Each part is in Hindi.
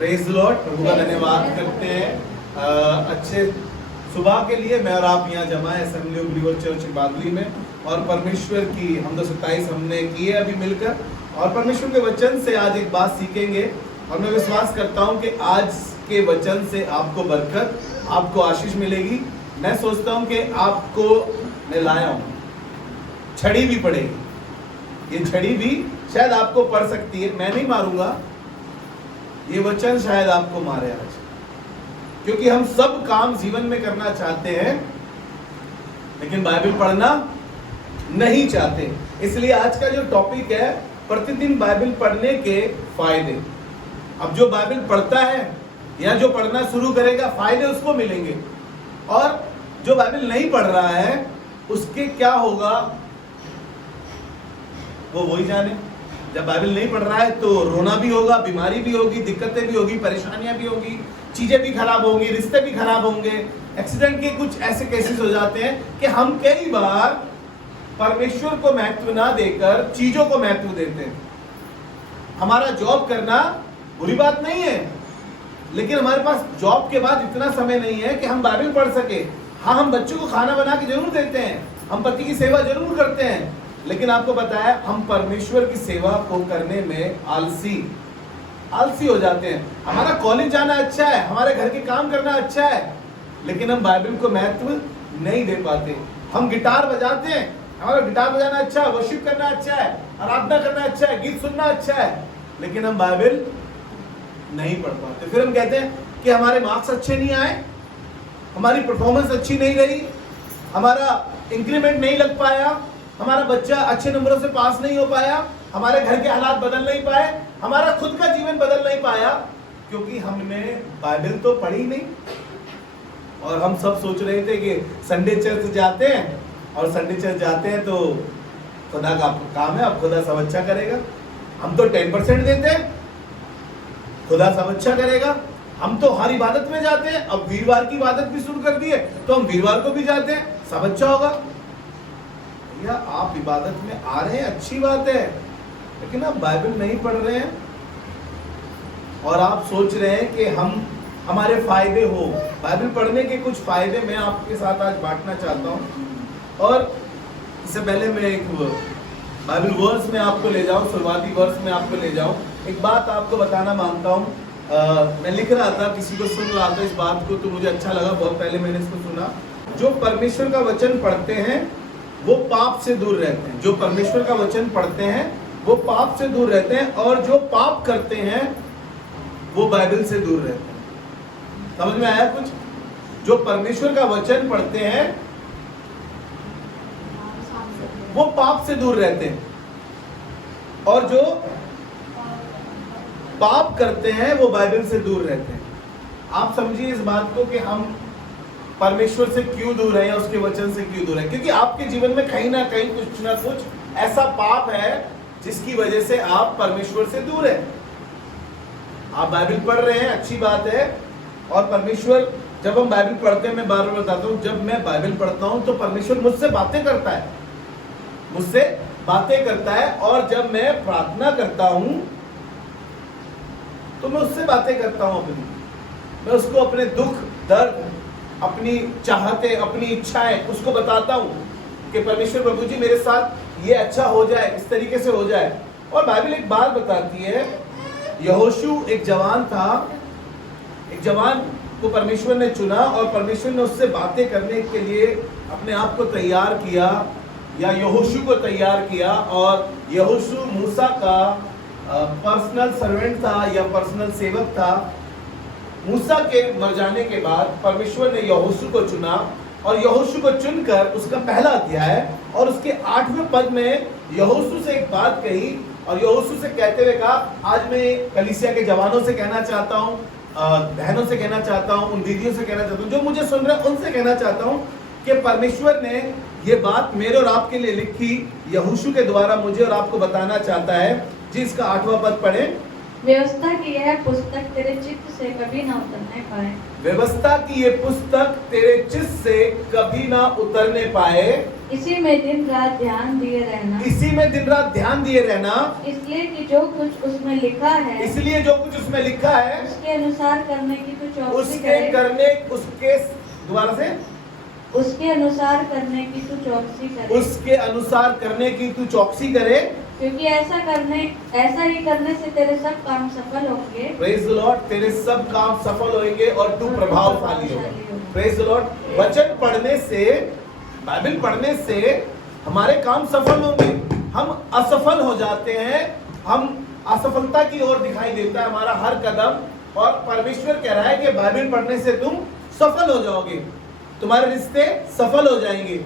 प्रेज लॉर्ड, प्रभु का धन्यवाद करते हैं अच्छे सुबह के लिए। मैं और आप यहाँ जमा है असेंबली ऑफ बिलीवर्स चर्च बादली में, और परमेश्वर की हम 27 हमने की है अभी मिलकर, और परमेश्वर के वचन से आज एक बात सीखेंगे। और मैं विश्वास करता हूँ कि आज के वचन से आपको बरकत, आपको आशीष मिलेगी। मैं सोचता हूँ कि आपको मैं लाया हूँ, छड़ी भी पड़ेगी, ये छड़ी भी शायद आपको पड़ सकती है। मैं नहीं मारूंगा, ये वचन शायद आपको मारे आज, क्योंकि हम सब काम जीवन में करना चाहते हैं लेकिन बाइबल पढ़ना नहीं चाहते। इसलिए आज का जो टॉपिक है, प्रतिदिन बाइबल पढ़ने के फायदे। अब जो बाइबल पढ़ता है या जो पढ़ना शुरू करेगा, फायदे उसको मिलेंगे, और जो बाइबल नहीं पढ़ रहा है उसके क्या होगा वो वही जाने। जब बाइबल नहीं पढ़ रहा है तो रोना भी होगा, बीमारी भी होगी, दिक्कतें भी होगी, परेशानियां भी होगी, चीजें भी खराब होंगी, रिश्ते भी खराब होंगे। एक्सीडेंट के कुछ ऐसे केसेस हो जाते हैं कि हम कई बार परमेश्वर को महत्व ना देकर चीजों को महत्व देते हैं। हमारा जॉब करना बुरी बात नहीं है, लेकिन हमारे पास जॉब के बाद इतना समय नहीं है कि हम बाइबल पढ़ सके। हाँ, हम बच्चों को खाना बना के जरूर देते हैं, हम पति की सेवा जरूर करते हैं, लेकिन आपको पता है हम परमेश्वर की सेवा को करने में आलसी हो जाते हैं। हमारा कॉलेज जाना अच्छा है, हमारे घर के काम करना अच्छा है, लेकिन हम बाइबल को महत्व नहीं दे पाते। हम गिटार बजाते हैं, हमारा गिटार बजाना अच्छा है, वर्शिप करना अच्छा है, आराधना करना अच्छा है, गीत सुनना अच्छा है, लेकिन हम बाइबल नहीं पढ़ पाते। फिर हम कहते हैं कि हमारे मार्क्स अच्छे नहीं आए, हमारी परफॉर्मेंस अच्छी नहीं रही, हमारा इंक्रीमेंट नहीं लग पाया, हमारा बच्चा अच्छे नंबरों से पास नहीं हो पाया, हमारे घर के हालात बदल नहीं पाए, हमारा खुद का जीवन बदल नहीं पाया, क्योंकि हमने बाइबल तो पढ़ी नहीं। और हम सब सोच रहे थे कि संडे चर्च जाते हैं, और संडे चर्च जाते हैं तो खुदा का काम है, अब खुदा सब अच्छा करेगा। हम तो 10% देते हैं, खुदा सब अच्छा करेगा। हम तो हर इबादत में जाते हैं, अब वीरवार की इबादत भी शुरू कर दी है तो हम वीरवार को भी जाते हैं, सब अच्छा होगा। या आप इबादत में आ रहे हैं, अच्छी बात है, लेकिन आप बाइबल नहीं पढ़ रहे हैं, और आप सोच रहे हैं कि हमारे फायदे हो। बाइबल पढ़ने के कुछ फायदे मैं आपके साथ आज बांटना चाहता हूं। और इससे पहले मैं एक बाइबल वर्स में आपको ले जाऊं, शुरुआती वर्स में आपको ले जाऊं। एक बात आपको बताना मांगता हूं। मैं लिख रहा था, किसी को सुन रहा था इस बात को, तो मुझे अच्छा लगा, बहुत पहले मैंने इसको सुना। जो परमेश्वर का वचन पढ़ते हैं वो पाप से दूर रहते हैं। जो परमेश्वर का वचन पढ़ते हैं वो पाप से दूर रहते हैं, और जो पाप करते हैं वो बाइबल से दूर रहते हैं। समझ में आया कुछ? जो परमेश्वर का वचन पढ़ते हैं वो पाप से दूर रहते हैं, और जो पाप करते हैं वो बाइबल से दूर रहते हैं। आप समझिए इस बात को कि हम परमेश्वर से क्यों दूर है या उसके वचन से क्यों दूर है। क्योंकि आपके जीवन में कहीं ना कहीं कुछ ना कुछ ऐसा पाप है जिसकी वजह से आप परमेश्वर से दूर है। आप बाइबल पढ़ रहे हैं, अच्छी बात है, और परमेश्वर, जब हम बाइबल पढ़ते हैं, मैं बार बार बताता हूँ, जब मैं बाइबल पढ़ता हूँ तो परमेश्वर मुझसे बातें करता है, मुझसे बातें करता है। और जब मैं प्रार्थना करता हूँ तो मैं उससे बातें करता हूँ अपनी, मैं उसको अपने दुख दर्द, अपनी चाहते, अपनी इच्छाएं उसको बताता हूं कि परमेश्वर प्रभु जी मेरे साथ ये अच्छा हो जाए, इस तरीके से हो जाए। और बाइबल एक बात बताती है, यहोशू एक जवान था, एक जवान को परमेश्वर ने चुना, और परमेश्वर ने उससे बातें करने के लिए अपने आप को तैयार किया, या यहोशू को तैयार किया। और यहोशू मूसा का पर्सनल सर्वेंट था या पर्सनल सेवक था। मूसा के मर जाने के बाद परमेश्वर ने यहोशू को चुना, और यहोशू को चुनकर उसका पहला अध्याय और उसके 8वें पद में यहोशू से एक बात कही, और यहोशू से कहते हुए कहा, आज मैं कलीसिया के जवानों से कहना चाहता हूँ, बहनों से कहना चाहता हूँ, उन दीदियों से कहना चाहता हूँ, जो मुझे सुन रहे हैं उनसे कहना चाहता हूँ कि परमेश्वर ने ये बात मेरे और आपके लिए लिखी, यहोशू के द्वारा मुझे और आपको बताना चाहता है। जी, इसका 8वां पद पढ़े। व्यवस्था की यह पुस्तक तेरे चित्त से कभी न उतरने पाए। व्यवस्था की ये पुस्तक तेरे चित्त से कभी ना उतरने पाए। इसी में दिन रात ध्यान दिए रहना। इसी में दिन रात ध्यान दिए रहना। इसलिए कि जो कुछ उसमें लिखा है, इसलिए जो कुछ उसमें लिखा है उसके अनुसार करने की तू चौकसी उसके करे। करने उसके दोबारा से उसके अनुसार करने की तू चौकसी करे। उसके अनुसार करने की तू चौकसी करे। क्योंकि ऐसा ही करने से तेरे सब काम सफल होंगे। Praise the Lord. तेरे सब काम सफल होंगे और तू प्रभावशाली होगा। Praise the Lord. वचन पढ़ने से, बाइबल पढ़ने से हमारे काम सफल होंगे। हम असफल हो जाते हैं, हम असफलता की ओर दिखाई देता है हमारा हर कदम। और परमेश्वर कह रहा है कि बाइबल पढ़ने से तुम सफल हो जाओगे, तुम्हारे रिश्ते सफल हो जाएंगे,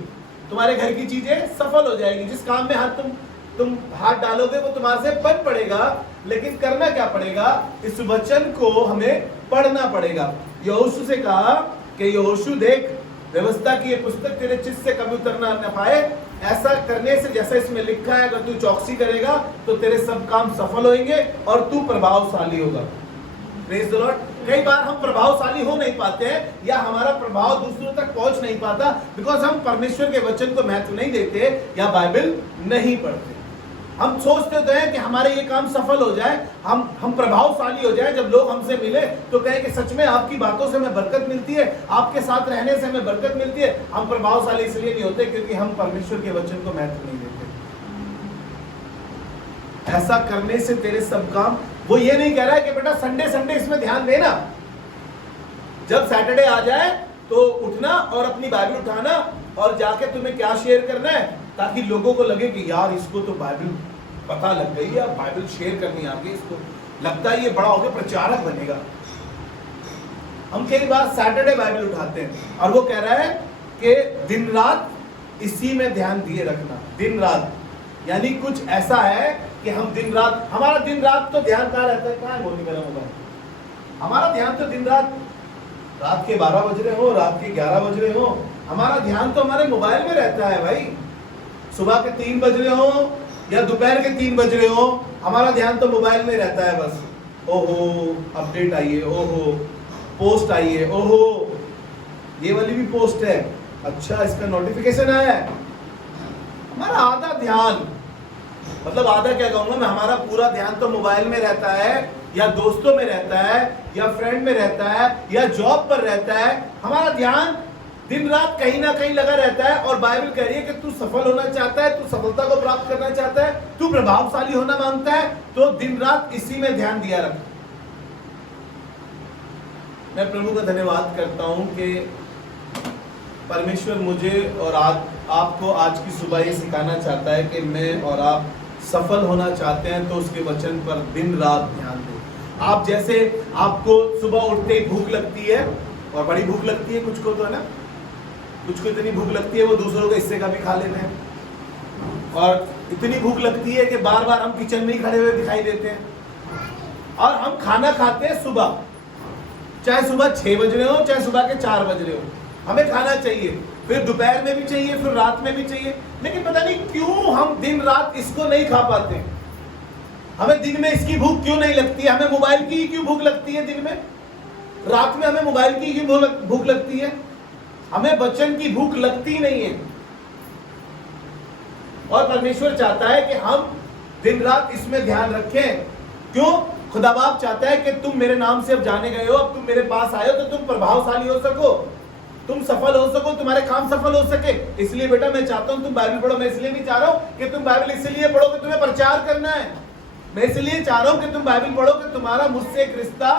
तुम्हारे घर की चीजें सफल हो जाएगी। जिस काम में तुम हाथ डालोगे वो तुम्हारे से बन पड़ेगा। लेकिन करना क्या पड़ेगा? इस वचन को हमें पढ़ना पड़ेगा। यहोशू से कहा कि यहोशू देख, व्यवस्था की ये पुस्तक तेरे चित्त से कभी उतरना न पाए। ऐसा करने से जैसा इसमें लिखा है, अगर तू चौकसी करेगा तो तेरे सब काम सफल होंगे और तू प्रभावशाली होगा। Praise the Lord. कई बार हम प्रभावशाली हो नहीं पाते हैं या हमारा प्रभाव दूसरों तक पहुंच नहीं पाता बिकॉज हम परमेश्वर के वचन को महत्व नहीं देते या बाइबल नहीं पढ़ते। हम सोचते तो हैं कि हमारे ये काम सफल हो जाए, हम प्रभावशाली हो जाए, जब लोग हमसे मिले तो कहें कि सच में आपकी बातों से हमें बरकत मिलती है, आपके साथ रहने से हमें बरकत मिलती है। हम प्रभावशाली इसलिए नहीं होते क्योंकि हम परमेश्वर के वचन को महत्व नहीं देते। ऐसा करने से तेरे सब काम, वो ये नहीं कह रहा है कि बेटा संडे संडे इसमें ध्यान देना, जब सैटरडे आ जाए तो उठना और अपनी बाइबल उठाना और जाके तुम्हें क्या शेयर करना है ताकि लोगों को लगे कि यार इसको तो बाइबल पता लग गई या बाइबल शेयर करनी आ गई, इसको लगता है ये बड़ा होकर प्रचारक बनेगा। हम कई बार सैटरडे बाइबल उठाते हैं और वो कह रहा है कि दिन रात इसी में ध्यान दिए रखना। दिन रात यानी कुछ ऐसा है कि हम दिन रात, हमारा दिन रात तो ध्यान कहाँ रहता है? कहाँ है बोलने मेरा मोबाइल? हमारा ध्यान तो दिन रात के 12 बज रहे हो, रात के 11 बज रहे हो, हमारा ध्यान तो हमारे मोबाइल में रहता है भाई। सुबह के 3 बज रहे हो या दोपहर के 3 बज रहे हो, हमारा ध्यान तो मोबाइल में रहता है बस। ओहो अपडेट आई है, ओहो पोस्ट आई है, ओहो ये वाली भी पोस्ट है, अच्छा इसका नोटिफिकेशन आया है। हमारा आधा ध्यान, मतलब आधा क्या कहूंगा मैं, हमारा पूरा ध्यान तो मोबाइल में रहता है या दोस्तों में रहता है या फ्रेंड में रहता है या जॉब पर रहता है। हमारा ध्यान दिन रात कहीं ना कहीं लगा रहता है। और बाइबल कह रही है कि तू सफल होना चाहता है, तू सफलता को प्राप्त करना चाहता है, तू प्रभावशाली होना मांगता है, तो दिन रात इसी में ध्यान दिया रख। मैं प्रभु का धन्यवाद करता हूं कि परमेश्वर मुझे और आपको आज की सुबह ये सिखाना चाहता है कि मैं और आप सफल होना चाहते हैं तो उसके वचन पर दिन रात ध्यान दें। आप जैसे आपको सुबह उठते ही भूख लगती है और बड़ी भूख लगती है, कुछ को तो है ना, कुछ को इतनी भूख लगती है वो दूसरों के हिस्से का भी खा लेते हैं, और इतनी भूख लगती है कि बार बार हम किचन में ही खड़े हुए दिखाई देते हैं। और हम खाना खाते हैं सुबह, चाहे सुबह 6 बज रहे हो चाहे सुबह के 4 बज रहे हो, हमें खाना चाहिए, फिर दोपहर में भी चाहिए, फिर रात में भी चाहिए। लेकिन पता नहीं क्यों हम दिन रात इसको नहीं खा पाते। हमें दिन में इसकी भूख क्यों नहीं लगती है? हमें मोबाइल की क्यों भूख लगती है दिन में? रात में हमें मोबाइल की क्यों भूख लगती है? हमें वचन की भूख लगती नहीं है। और परमेश्वर चाहता है कि हम दिन रात इसमें ध्यान रखें। क्यों? खुदा बाप चाहता है कि तुम मेरे नाम से अब जाने गए हो, अब तुम मेरे पास आए हो तो तुम प्रभावशाली हो सको, तुम सफल हो सको, तुम्हारे काम सफल हो सके। इसलिए बेटा मैं चाहता हूं तुम बाइबल पढ़ो। मैं इसलिए नहीं चाह रहा हूं कि तुम बाइबल इसलिए पढ़ो कि तुम्हें प्रचार करना है। मैं इसलिए चाह रहा हूं कि तुम बाइबल पढ़ो कि तुम्हारा मुझसे एक रिश्ता,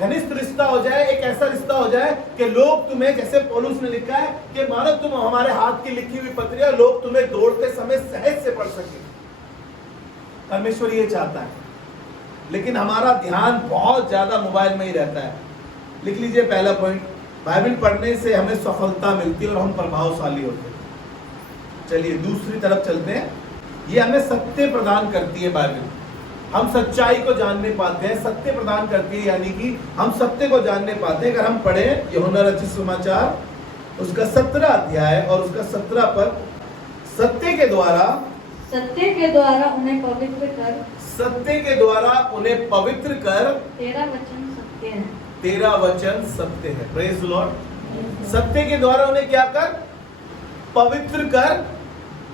घनिष्ठ रिश्ता हो जाए, एक ऐसा रिश्ता हो जाए कि लोग तुम्हें, जैसे पौलुस ने लिखा है कि मानो तुम हमारे हाथ की लिखी हुई पत्रियां लोग तुम्हें दौड़ते समय सहज से पढ़ सके। परमेश्वर ये चाहता है। लेकिन हमारा ध्यान बहुत ज्यादा मोबाइल में ही रहता है। लिख लीजिए पहला पॉइंट, बाइबल पढ़ने से हमें सफलता मिलती है और हम प्रभावशाली होते हैं। चलिए दूसरी तरफ चलते हैं। ये हमें सत्य प्रदान करती है बाइबल, हम सच्चाई को जानने पाते हैं, सत्य प्रदान करती है, यानी कि हम सत्य को जानने पाते हैं। अगर हम पढ़ें यूहन्ना रचित सुसमाचार उसका 17 अध्याय और उसका 17 पद, सत्य के द्वारा उन्हें पवित्र कर, सत्य के द्वारा उन्हें पवित्र कर, तेरा वचन सत्य है। तेरा वचन सत्य है। Praise Lord. सत्य के द्वारा उन्हें क्या कर, पवित्र कर,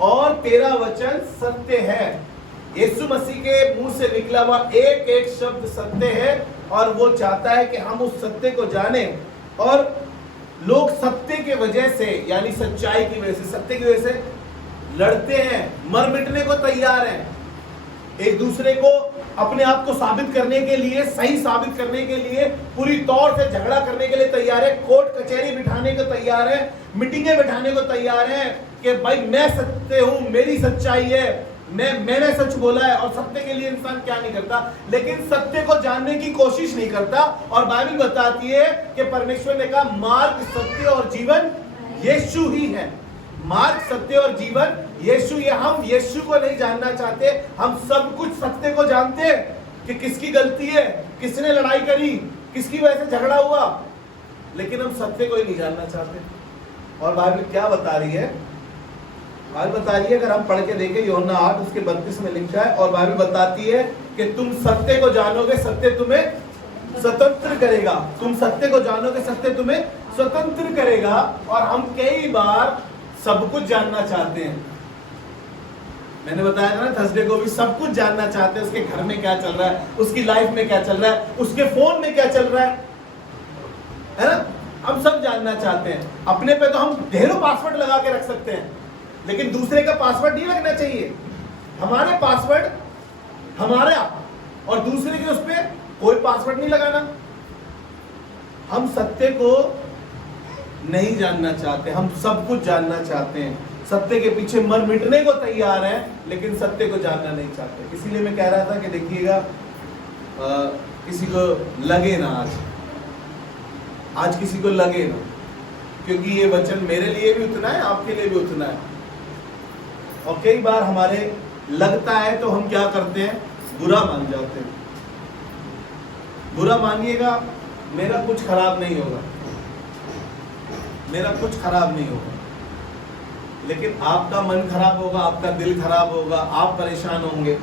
और तेरा वचन सत्य है। यीशु मसीह के मुंह से निकला हुआ एक एक शब्द सत्य है, और वो चाहता है कि हम उस सत्य को जाने। और लोग सत्य के वजह से, यानी सच्चाई की वजह से, सत्य की वजह से लड़ते हैं, मर मिटने को तैयार हैं, एक दूसरे को अपने आप को साबित करने के लिए, सही साबित करने के लिए पूरी तौर से झगड़ा करने के लिए तैयार है, कोर्ट कचहरी बिठाने को तैयार है, मीटिंगें बिठाने को तैयार है कि भाई मैं सत्य हूं, मेरी सच्चाई है, मैंने सच बोला है। और सत्य के लिए इंसान क्या नहीं करता, लेकिन सत्य को जानने की कोशिश नहीं करता। और बाइबल बताती है कि परमेश्वर ने कहा मार्ग, सत्य और जीवन यीशु ही है। मार्ग, सत्य और जीवन यीशु। ये हम यीशु को नहीं जानना चाहते, हम सब कुछ सत्य को जानते हैं कि किसकी गलती है, किसने लड़ाई करी, किसकी वजह से झगड़ा हुआ, लेकिन हम सत्य को ही नहीं जानना चाहते। और बाइबल क्या बता रही है, बाइबल बता रही है, अगर हम पढ़ के देखें यूहन्ना 8 उसके 32 में लिखा है, और बाइबल बताती है कि तुम सत्य को जानोगे, सत्य तुम्हें स्वतंत्र करेगा। तुम सत्य को जानोगे, सत्य तुम्हें स्वतंत्र करेगा। और हम कई बार सब कुछ जानना चाहते हैं। मैंने बताया था ना थर्सडे को भी, सब कुछ जानना चाहते हैं, उसके घर में क्या चल रहा है, उसकी लाइफ में क्या चल रहा है, उसके फोन में क्या चल रहा है ना। हम सब जानना चाहते हैं। अपने पे तो हम ढेरों पासवर्ड लगा के रख सकते हैं, लेकिन दूसरे का पासवर्ड नहीं लगना चाहिए। हमारे पासवर्ड हमारा, और दूसरे के उस पर कोई पासवर्ड नहीं लगाना। हम सत्य को नहीं जानना चाहते, हम सब कुछ जानना चाहते हैं, सत्य के पीछे मर मिटने को तैयार हैं, लेकिन सत्य को जानना नहीं चाहते। इसीलिए मैं कह रहा था कि देखिएगा, किसी को लगे ना, आज किसी को लगे ना, क्योंकि ये वचन मेरे लिए भी उतना है, आपके लिए भी उतना है। और कई बार हमारे लगता है तो हम क्या करते हैं, बुरा मान जाते हैं। बुरा मानिएगा, मेरा कुछ खराब नहीं होगा, मेरा कुछ खराब नहीं होगा, लेकिन आपका मन खराब होगा, आपका दिल खराब होगा, आप परेशान होंगे,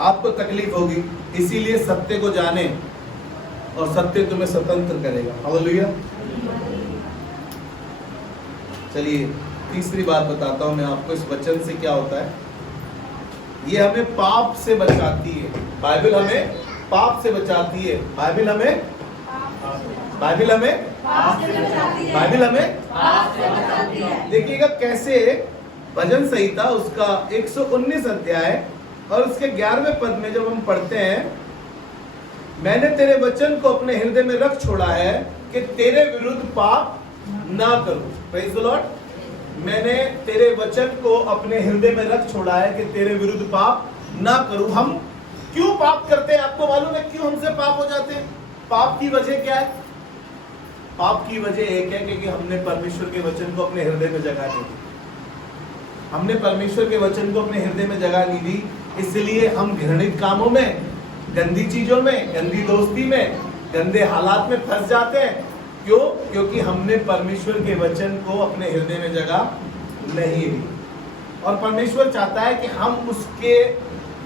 आपको तकलीफ होगी। इसीलिए सत्य को जाने, और सत्य तुम्हें स्वतंत्र करेगा। हालेलुया। चलिए तीसरी बात बताता हूं मैं आपको, इस वचन से क्या होता है। ये हमें पाप से बचाती है। बाइबल हमें पाप से बचाती है। बाइबल हमें बाइबल हमें देखिएगा कैसे। भजन संहिता उसका 119 अध्याय और उसके 11वें पद में जब हम पढ़ते हैं, मैंने तेरे वचन को अपने हृदय में रख छोड़ा है कि तेरे विरुद्ध पाप ना करूं। Praise the Lord. मैंने तेरे वचन को अपने हृदय में रख छोड़ा है कि तेरे विरुद्ध पाप ना करूं। हम क्यों पाप करते हैं, आपको मालूम है क्यों हमसे पाप हो जाते हैं? पाप की वजह क्या है? पाप की वजह एक है कि हमने परमेश्वर के वचन को अपने हृदय में जगह नहीं दी। हमने परमेश्वर के वचन को अपने हृदय में जगह नहीं दी, इसलिए हम घृणित कामों में, गंदी चीजों में, गंदी दोस्ती में, गंदे हालात में फंस जाते हैं। क्यों? क्योंकि हमने परमेश्वर के वचन को अपने हृदय में जगह नहीं दी। और परमेश्वर चाहता है कि हम उसके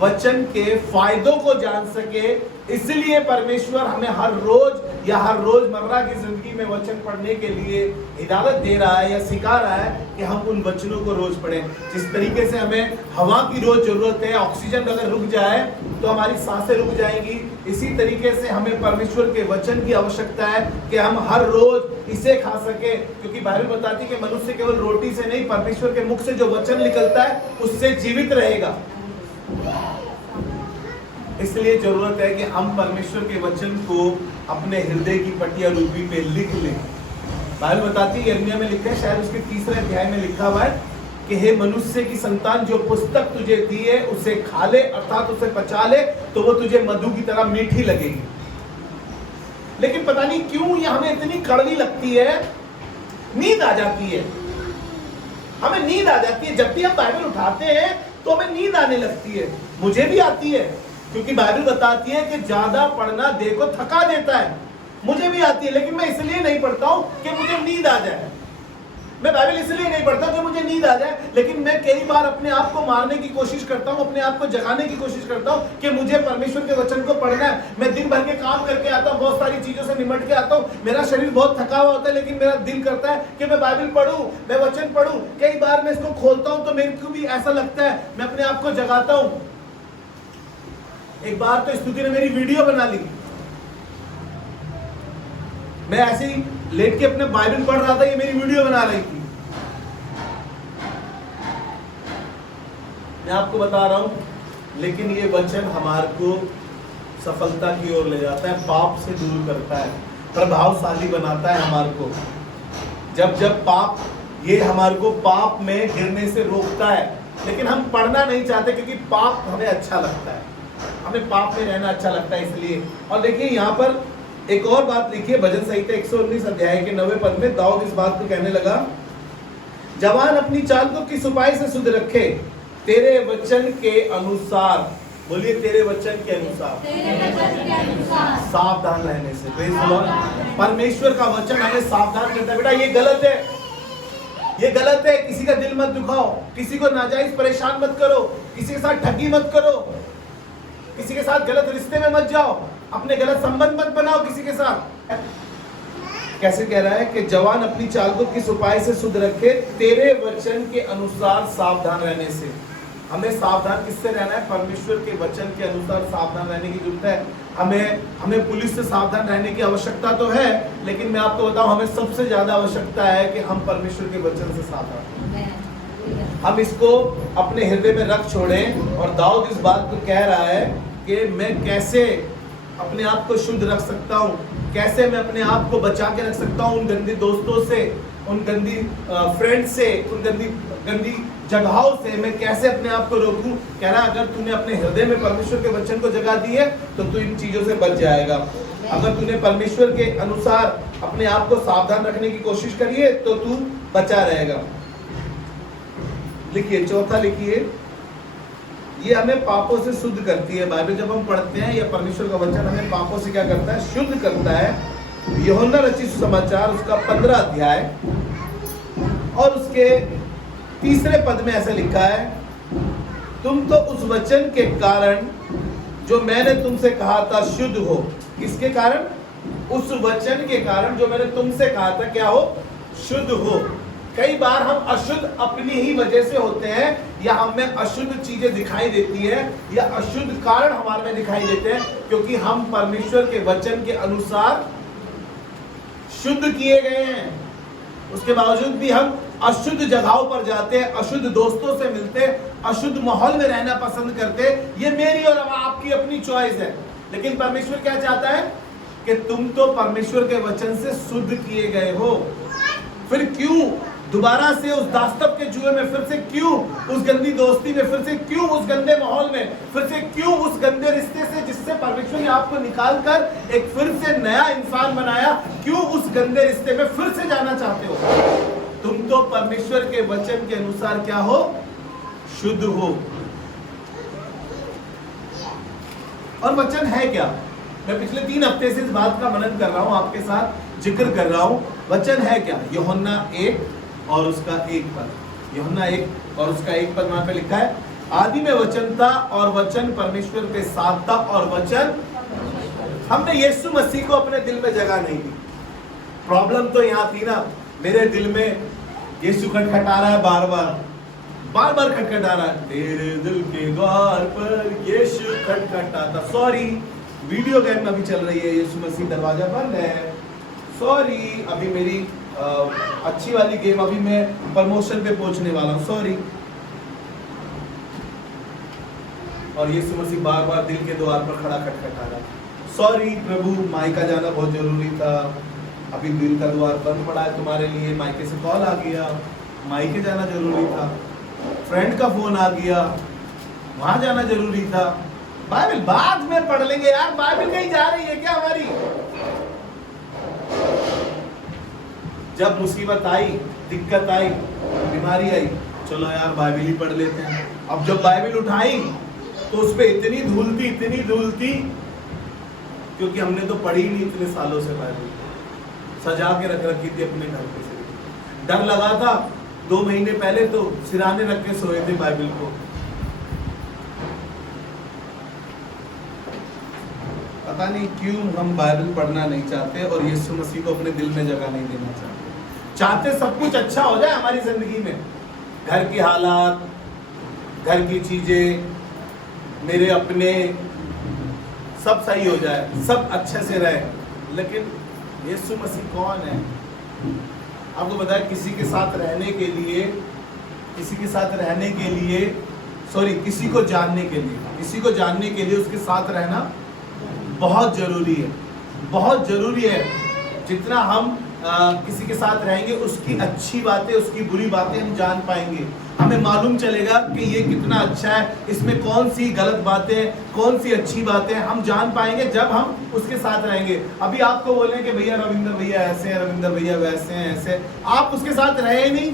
वचन के फायदों को जान सके, इसलिए परमेश्वर हमें हर रोज या हर रोजमर्रा की जिंदगी में वचन पढ़ने के लिए हिदायत दे रहा है या सिखा रहा है कि हम उन वचनों को रोज पढ़ें। जिस तरीके से हमें हवा की रोज जरूरत है, ऑक्सीजन अगर रुक जाए तो हमारी सांसें रुक जाएंगी, इसी तरीके से हमें परमेश्वर के वचन की आवश्यकता है कि हम हर रोज इसे खा सके। क्योंकि बाइबल बताती है कि मनुष्य केवल रोटी से नहीं, परमेश्वर के मुख से जो वचन निकलता है उससे जीवित रहेगा। इसलिए जरूरत है कि हम परमेश्वर के वचन को अपने हृदय की पटिया रूपी पे लिख लें। बाइबल बताती है, यिर्मयाह में लिखा है, शायद उसके 3रे अध्याय में लिखा हुआ है कि हे मनुष्य की संतान, जो पुस्तक तुझे दी है उसे खा ले, अर्थात उसे पचा ले, तो वो तुझे मधु की तरह मीठी लगेगी। लेकिन पता नहीं क्यों ये हमें इतनी कड़वी लगती है, नींद आ जाती है, हमें नींद आ जाती है। जब भी हम बाइबल उठाते हैं तो हमें नींद आने लगती है। मुझे भी आती है, क्योंकि बाइबल बताती है कि ज्यादा पढ़ना देह को थका देता है। मुझे भी आती है, लेकिन मैं इसलिए नहीं पढ़ता हूं कि मुझे नींद आ जाए। मैं बाइबल इसलिए नहीं पढ़ता कि मुझे नींद आ जाए, लेकिन मैं कई बार अपने आप को मारने की कोशिश करता हूँ, अपने आप को जगाने की कोशिश करता हूँ कि मुझे परमेश्वर के वचन को पढ़ना है। मैं दिन भर के काम करके आता हूँ, बहुत सारी चीजों से निमट के आता हूँ, मेरा शरीर बहुत थका हुआ होता है, लेकिन मेरा दिल करता है कि मैं बाइबल पढूं, मैं वचन पढूं। कई बार मैं इसको खोलता हूँ तो मेरे को भी ऐसा लगता है, मैं अपने आप को जगाता हूँ। एक बार तो स्तुति ने मेरी वीडियो बना ली। मैं ऐसे ही लेट के अपने बाइबल पढ़ रहा था, ये मेरी वीडियो बना रही थी। मैं आपको बता रहा हूं, लेकिन ये वचन हमारे को सफलता की ओर ले जाता है, पाप से दूर करता है, प्रभावशाली बनाता है हमारे को। जब पाप, ये हमारे को पाप में गिरने से रोकता है, लेकिन हम पढ़ना नहीं चाहते क्योंकि पाप हमें अच्छा लगता है, हमें पाप में रहना अच्छा लगता है इसलिए। और देखिए यहाँ पर एक और बात लिखी है, भजन संहिता 119 अध्याय के 9वें पद में दाऊद इस बात को कहने लगा, जवान अपनी चाल को किस उपाय से शुद्ध रखे, तेरे वचन के अनुसार। बोलिए तेरे वचन के अनुसार, सावधान रहने से। Praise the Lord. परमेश्वर का वचन हमें सावधान करता है। बेटा ये गलत है, ये गलत है, किसी का दिल मत दुखाओ, किसी को नाजायज परेशान मत करो, किसी के साथ ठगी मत करो, किसी के साथ गलत रिश्ते में मत जाओ, अपने गलत संबंध मत बनाओ किसी के साथ। कैसे कह रहा है कि जवान अपनी चाल को किस उपाय से शुद्ध रखे, तेरे वचन के अनुसार सावधान रहने से। हमें सावधान किससे रहना है? परमेश्वर के वचन के अनुसार सावधान रहने की जरूरत है। हमें पुलिस से सावधान रहने की आवश्यकता तो है, लेकिन मैं आपको बताऊं, हमें सबसे ज्यादा आवश्यकता है कि हम परमेश्वर के वचन से सावधान, हम इसको अपने हृदय में रख छोड़ें। और दाऊद इस बात को कह रहा है कि मैं कैसे अपने आप को शुद्ध रख सकता हूँ, कैसे मैं अपने आप को बचा के रख सकता हूँ उन गंदी दोस्तों से, उन गंदी फ्रेंड से, उन गंदी जगहों से मैं कैसे अपने आप को रोकूं। कह रहा अगर तूने अपने हृदय में परमेश्वर के वचन को जगा दी है तो तू इन चीजों से बच जाएगा। अगर तूने परमेश्वर के अनुसार अपने आप को सावधान रखने की कोशिश करी है तो तू बचा रहेगा। लिखिए चौथा, लिखिए ये हमें पापों से शुद्ध करती है। बाइबल जब हम पढ़ते हैं या परमेश्वर का वचन हमें पापों से क्या करता है? शुद्ध करता है। यूहन्ना रचित सुसमाचार उसका 15 अध्याय और उसके 3 पद में ऐसा लिखा है, तुम तो उस वचन के कारण जो मैंने तुमसे कहा था शुद्ध हो। किसके कारण? उस वचन के कारण जो मैंने तुमसे कहा था क्या हो? शुद्ध हो। कई बार हम अशुद्ध अपनी ही वजह से होते हैं, या हमें अशुद्ध चीजें दिखाई देती है, या अशुद्ध कारण हमारे में दिखाई देते हैं, क्योंकि हम परमेश्वर के वचन के अनुसार शुद्ध किए गए हैं। उसके बावजूद भी हम अशुद्ध जगहों पर जाते हैं, अशुद्ध दोस्तों से मिलते, अशुद्ध माहौल में रहना पसंद करते। ये मेरी और आपकी अपनी चॉइस है, लेकिन परमेश्वर क्या चाहता है कि तुम तो परमेश्वर के वचन से शुद्ध किए गए हो। फिर क्यों दोबारा से उस दास्तव के जुए में, फिर से क्यों उस गंदी दोस्ती में, फिर से क्यों उस गंदे माहौल में, फिर से क्यों उस गंदे रिश्ते से जिससे परमेश्वर ने आपको निकाल कर एक फिर से नया इंसान बनाया, क्यों उस गंदे रिश्ते में फिर से जाना चाहते हो? तुम तो परमेश्वर के वचन के अनुसार क्या हो? शुद्ध हो। और वचन है क्या? मैं पिछले 3 हफ्ते से इस बात का मनन कर रहा हूं, आपके साथ जिक्र कर रहा हूं। वचन है क्या? यूहन्ना 1 और उसका 1 पद। यूहन्ना 1 और उसका 1 पद वहां पे लिखा है, आदि में वचन था और वचन परमेश्वर के साथ था और वचन। हमने यीशु मसीह को अपने दिल में जगह नहीं दी। प्रॉब्लम तो यहाँ थी ना, मेरे दिल में यीशु खटखटा रहा है, बार बार खटखटा रहा है, तेरे दिल के द्वार पर यीशु खटखटाता। सॉरी, वीडियो गेम अभी चल रही है, यीशु मसीह दरवाजा बंद है। सॉरी, अभी मेरी अच्छी वाली गेम, अभी मैं प्रमोशन पे पहुंचने वाला हूँ। सॉरी। और यीशु मसीह बार बार दिल के द्वार पर खड़ा खटखटा रहा। सॉरी प्रभु, मायका जाना बहुत जरूरी था, अभी दिल का द्वार बंद पड़ा है तुम्हारे लिए, मायके से कॉल आ गया, मायके जाना जरूरी था, फ्रेंड का फोन आ गया, वहां जाना जरूरी था। बाइबल बाद में पढ़ लेंगे यार, बाइबल कहीं जा रही है क्या हमारी? जब मुसीबत आई, दिक्कत आई, बीमारी आई, चलो यार बाइबल ही पढ़ लेते हैं। अब जब बाइबल उठाई तो उस पे इतनी धूल थी, क्योंकि हमने तो पढ़ी नहीं इतने सालों से बाइबल, सजा के रख रखी थी अपने घर पे से। डर लगा था 2 महीने पहले तो सिराने रख के सोए थे बाइबल को। पता नहीं क्यों हम बाइबल पढ़ना नहीं चाहते और यीशु मसीह को अपने दिल में जगह नहीं देना चाहते सब कुछ अच्छा हो जाए हमारी जिंदगी में, घर की हालात, घर की चीजें, मेरे अपने सब सही हो जाए, सब अच्छे से रहे। लेकिन यीशु मसीह कौन है? आपको पता है किसी के साथ रहने के लिए, किसी को जानने के लिए उसके साथ रहना बहुत जरूरी है, बहुत जरूरी है। जितना हम किसी के साथ रहेंगे उसकी अच्छी बातें, उसकी बुरी बातें हम जान पाएंगे। हमें मालूम चलेगा कि ये कितना अच्छा है, इसमें कौन सी गलत बातें, कौन सी अच्छी बातें हम जान पाएंगे जब हम उसके साथ रहेंगे। अभी आपको बोलें कि भैया रविंदर भैया ऐसे हैं, रविंदर भैया वैसे हैं, ऐसे, आप उसके साथ रहे नहीं,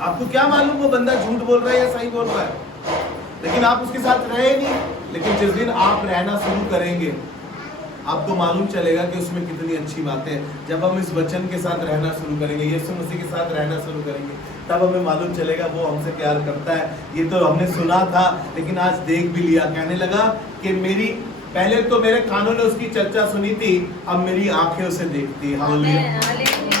आपको क्या मालूम वो बंदा झूठ बोल रहा है या सही बोल रहा है। लेकिन आप उसके साथ रहे नहीं, लेकिन जिस दिन आप रहना शुरू करेंगे आपको मालूम चलेगा कि उसमें कितनी अच्छी बातें हैं। जब हम इस वचन के साथ रहना शुरू करेंगे, यीशु मसीह के साथ रहना शुरू करेंगे, तब हमें मालूम चलेगा वो हमसे प्यार करता है। ये तो हमने सुना था लेकिन आज देख भी लिया। कहने लगा कि पहले तो मेरे कानों ने उसकी चर्चा सुनी थी, अब मेरी आंखें उसे देखती है। हालेलुया।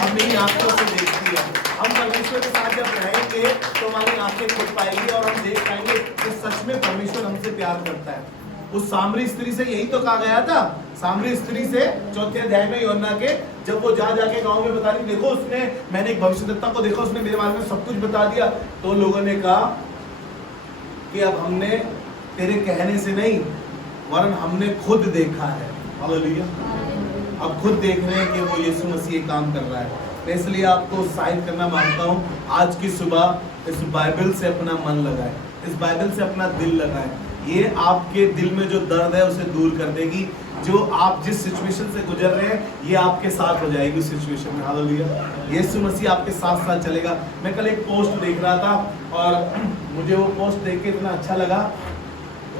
अब मेरी आंखों से देखती है। हम परमेश्वर के साथ जब रहेंगे तो हमारी आंखें खुल पाएंगी और हम देख पाएंगे कि सच में परमेश्वर हमसे प्यार करता है। उस सामरी स्त्री से यही तो कहा गया था। सामरी स्त्री से 4 अध्याय में यूहन्ना के, जब वो जाके गांव में बता रही, देखो मैंने एक भविष्यद्वक्ता को देखा, उसने मेरे बारे में सब कुछ बता दिया। तो लोगों ने कहा कि अब हमने तेरे कहने से नहीं वरन हमने खुद देखा है। हालेलुया। अब खुद देख रहे हैं कि वो यीशु मसीह काम कर रहा है। मैं इसलिए आपको उत्साहित करना मांगता हूँ, आज की सुबह इस बाइबल से अपना मन लगाए, इस बाइबल से अपना दिल लगाए। ये आपके दिल में जो दर्द है उसे दूर कर देगी। जो आप जिस सिचुएशन से गुजर रहे हैं ये आपके साथ हो जाएगी उस सिचुएशन में। हालेलुया। यीशु मसीह आपके साथ साथ चलेगा। मैं कल एक पोस्ट देख रहा था और मुझे वो पोस्ट देख के इतना अच्छा लगा।